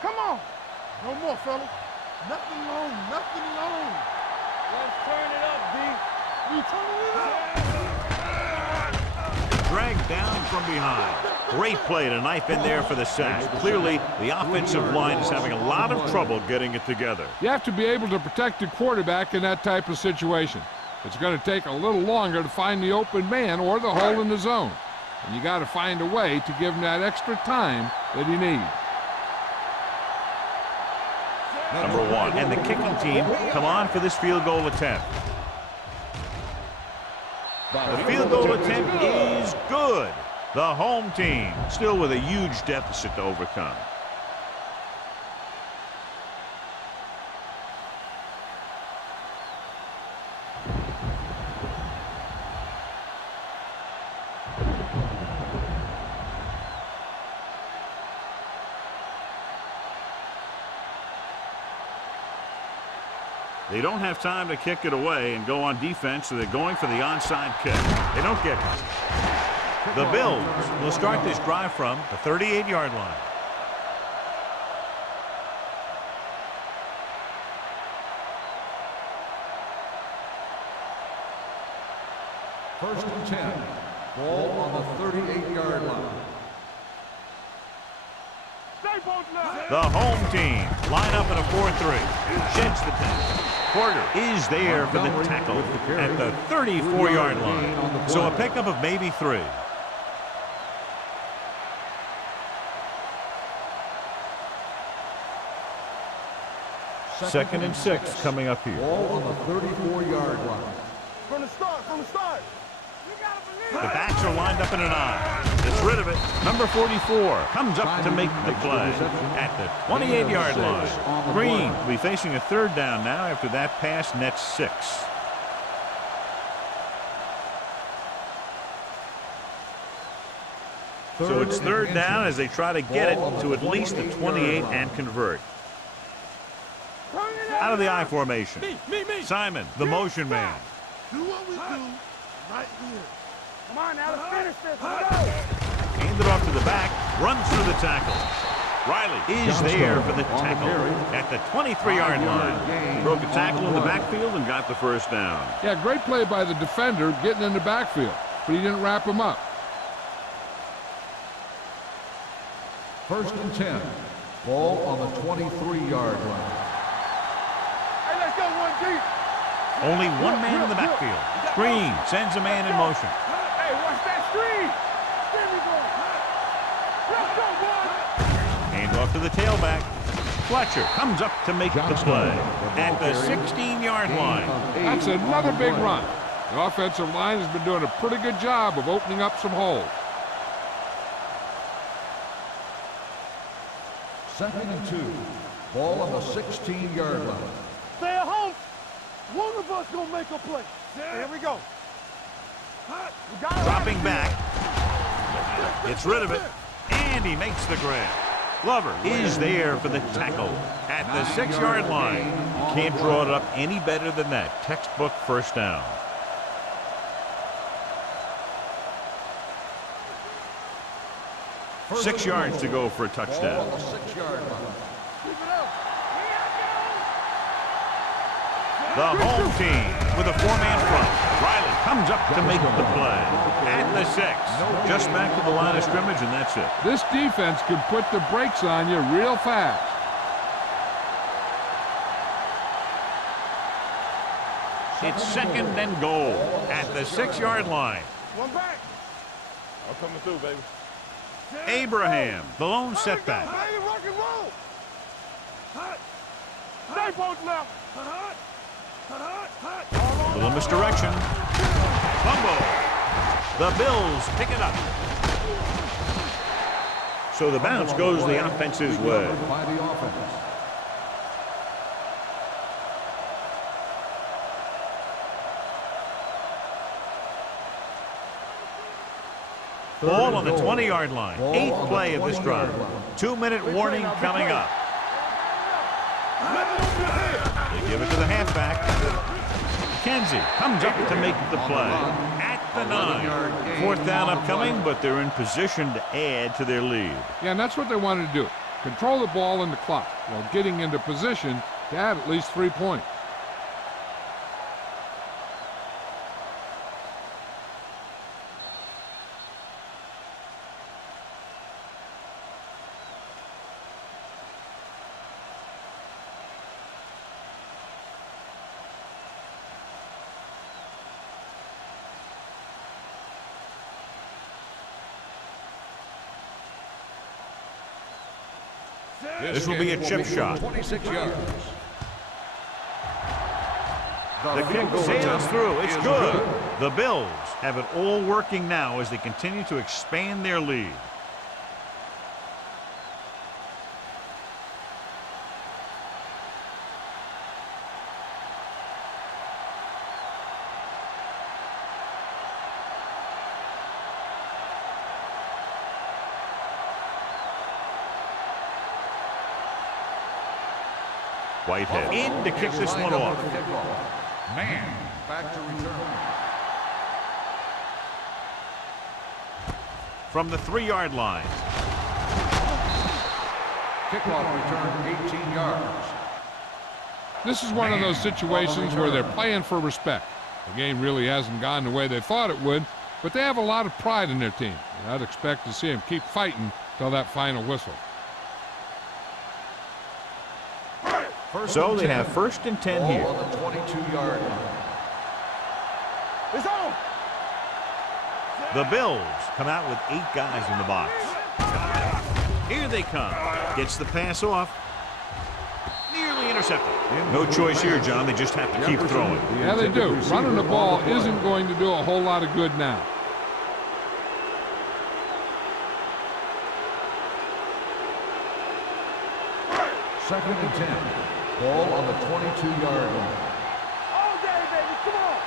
Come on. No more, fella. Nothing long, nothing long. Let's turn it up, B. We turning it up. Dragged down from behind. Great play to knife in there for the sack. Clearly, the offensive line is having a lot of trouble getting it together. You have to be able to protect the quarterback in that type of situation. It's going to take a little longer to find the open man or the hole in the zone. And you got to find a way to give him that extra time that he needs. Number 1, and the kicking team come on for this field goal attempt. The field goal attempt is good. The home team still with a huge deficit to overcome. They don't have time to kick it away and go on defense, so they're going for the onside kick. They don't get it. The Bills will start this drive from the 38-yard line. First and 10. Ball on the 38-yard line. The home team line up in a 4-3. Sheds the tackle. Porter is there for the tackle at the 34-yard line. So a pickup of maybe 3. Second and 6 coming up here. Ball on the 34-yard line. From the start. The backs are lined up in an I. Gets rid of it. Number 44 comes up to make the play at the 28-yard line. Green will be facing a 3rd down now after that pass nets 6. So it's 3rd down as they try to get it to at least the 28 and convert. Out of the I formation. Simon, the motion man. Do what we do right here. Come on now, let's finish this. Hand it off to the back, runs through the tackle. Riley is there for the tackle at the 23-yard line. Broke a tackle in the backfield and got the 1st down. Yeah, great play by the defender getting in the backfield, but he didn't wrap him up. First and 10. Ball on the 23-yard line. Hey, let's go 1 deep. Only one man in the backfield. Green sends a man in motion. Hey, watch that screen. There we go. Let's go, boy. Hand off to the tailback. Fletcher comes up to make the play at the 16-yard line. That's another big run. The offensive line has been doing a pretty good job of opening up some holes. Second and 2. Ball on the 16-yard line. Stay at home. One of us gonna make a play. Here we go. Dropping back. Gets rid of it. And he makes the grab. Glover is there for the tackle at the 6-yard line. You can't draw it up any better than that. Textbook 1st down. Six yards to go for a touchdown. Ball on the 6-yard line. The home team with a 4-man front. Riley comes up to make the play at the 6. Just back to the line of scrimmage, and that's it. This defense can put the brakes on you real fast. It's 2nd and goal at the 6-yard line. One back. I'm coming through, baby. Abraham, the lone setback. Baby, rock and roll. Stay both now. A little misdirection. Fumble. The Bills pick it up. So the bounce goes the offense's way. By the offense. Ball on the 20-yard line. 8th play of this drive. 2-minute warning coming up. They give it to the halfback. McKenzie comes up to make the play at the 9. 4th down upcoming, but they're in position to add to their lead. Yeah, and that's what they wanted to do. Control the ball and the clock while getting into position to add at least 3 points. This will be a chip shot. 26 yards. The kick sails through. It's good. The Bills have it all working now as they continue to expand their lead. Whitehead in to kick this one off. Man, back to return. From the 3-yard line. Kickoff return 18 yards. This is one of those situations where they're playing for respect. The game really hasn't gone the way they thought it would, but they have a lot of pride in their team. And I'd expect to see them keep fighting till that final whistle. So they have 1st and 10 here. On the 22-yard line. It's on. The Bills come out with 8 guys in the box. Here they come. Gets the pass off. Nearly intercepted. No choice here, John. They just have to keep throwing. Yeah, they do. Running the ball isn't going to do a whole lot of good now. Second and 10. Ball on the 22-yard line. All day, baby. Come on.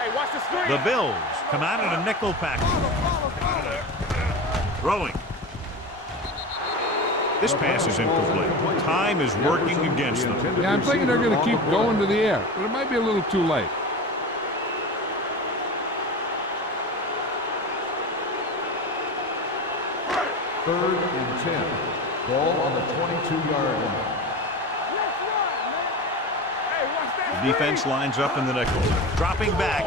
Hey, watch the screen. The Bills come out in a nickel package. Throwing. This pass is incomplete. Time is working against them. Yeah, I'm thinking they're going to keep going to the air, but it might be a little too late. Third and 10. Ball on the 22-yard line. The defense lines up in the nickel. Dropping back.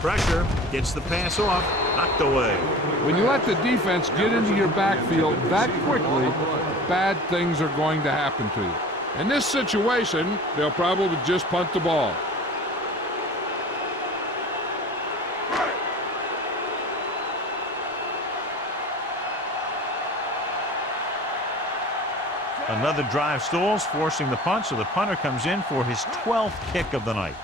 Pressure. Gets the pass off. Knocked away. When you let the defense get into your backfield that quickly, bad things are going to happen to you. In this situation, they'll probably just punt the ball. Another drive stalls, forcing the punt, so the punter comes in for his 12th kick of the night.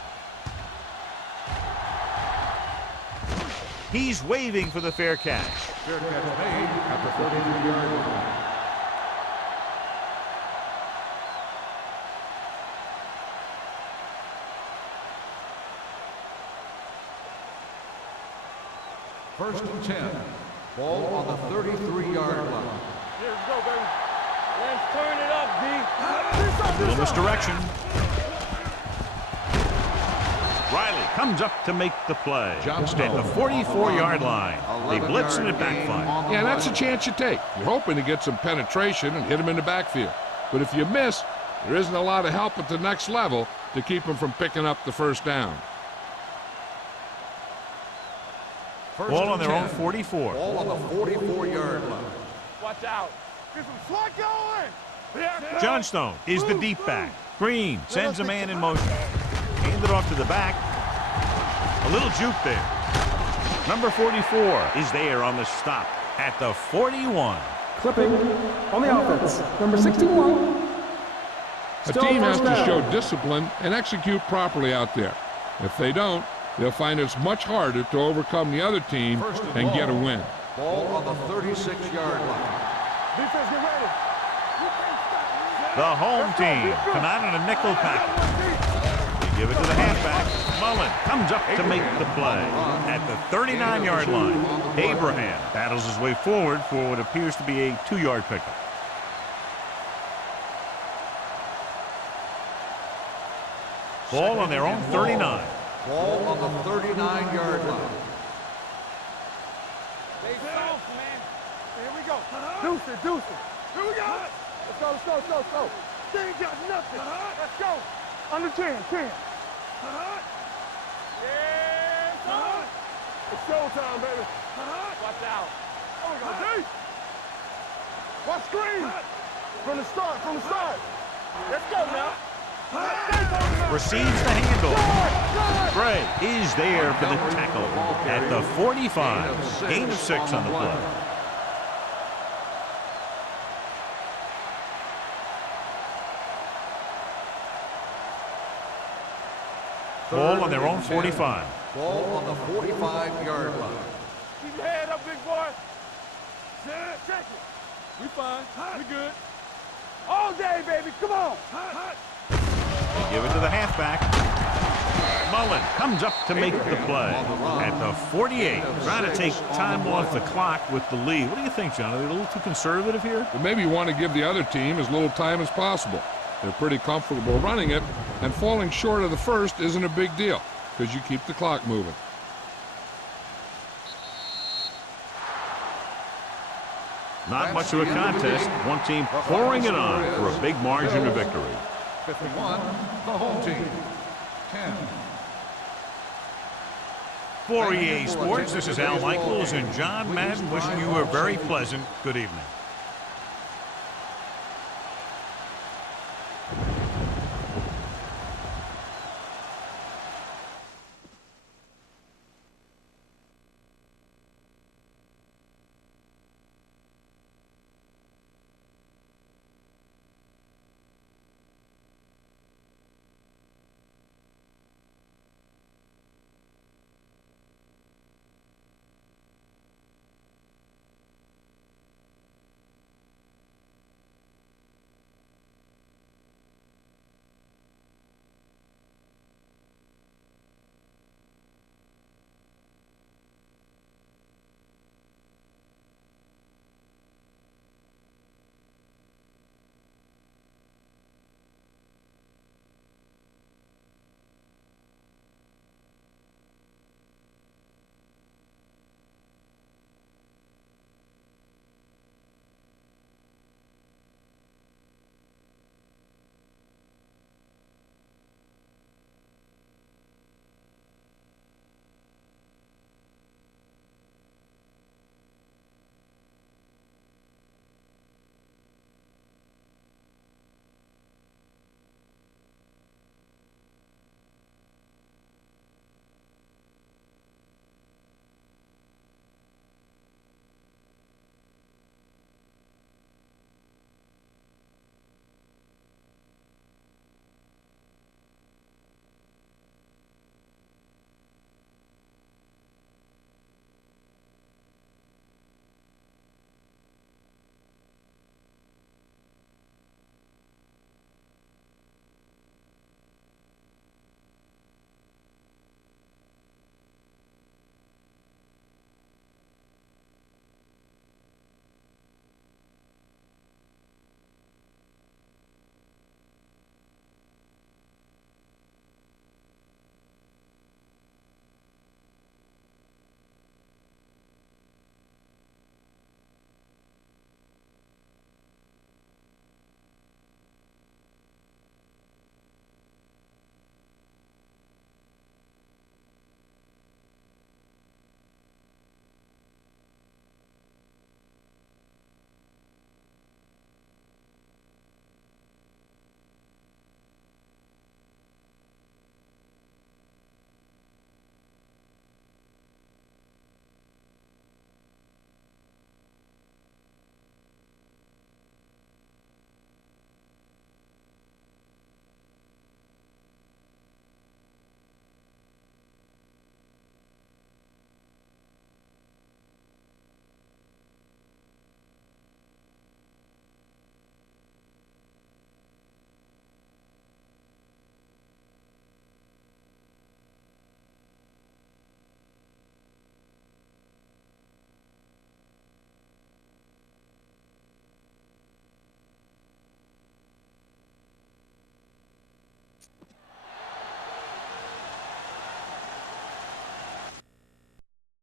He's waving for the fair catch. Fair catch made at the 33-yard line. First and 10. Ball on the 33-yard line. Here we go, baby. Let's turn it up, D. Little misdirection. Riley comes up to make the play. At the 44-yard line. They blitz and it backfires. Yeah, that's a chance you take. You're hoping to get some penetration and hit them in the backfield. But if you miss, there isn't a lot of help at the next level to keep them from picking up the first down. Ball on their own 44. Ball on the 44-yard line. Watch out. Get some swat going. Johnstone is the deep back. Green sends a man in motion. Hand it off to the back. A little juke there. Number 44 is there on the stop at the 41. Clipping on the offense. Number 61. A team has to show discipline and execute properly out there. If they don't, they'll find it's much harder to overcome the other team and get a win. Ball on the 36-yard line. Defense, get ready. The home team come out in a nickel package. They give it to the halfback. Mullen comes up to make the play at the 39-yard line. Abraham battles his way forward for what appears to be a 2-yard pickup. Ball on their own 39. Ball on the 39-yard line. Stay soft, man. Here we go. Deuce it, deuce it. Here we go. Let's go, let's go, let's go, let's go. They ain't got nothing. Let's go. Under 10, 10. Yeah, son. It's showtime, baby. Watch out. Oh, we go deep. Watch screen. From the start, from the start. Let's go now. Receives the handle. Gray is there for the tackle at the 45. Gain of 6 on the play. Ball on their own 45. Ball on the 45-yard line. Keep your head up, big boy. Check it. We fine. We good. All day, baby. Come on. They give it to the halfback. Mullen comes up to make the play at the 48. Trying to take time off the clock with the lead. What do you think, John? Are they a little too conservative here? But maybe you want to give the other team as little time as possible. They're pretty comfortable running it, and falling short of the first isn't a big deal because you keep the clock moving. Not much of a contest. One team pouring it on for a big margin of victory. 51, the home team. 10. For EA Sports, this is Al Michaels and John Madden wishing you a very pleasant good evening.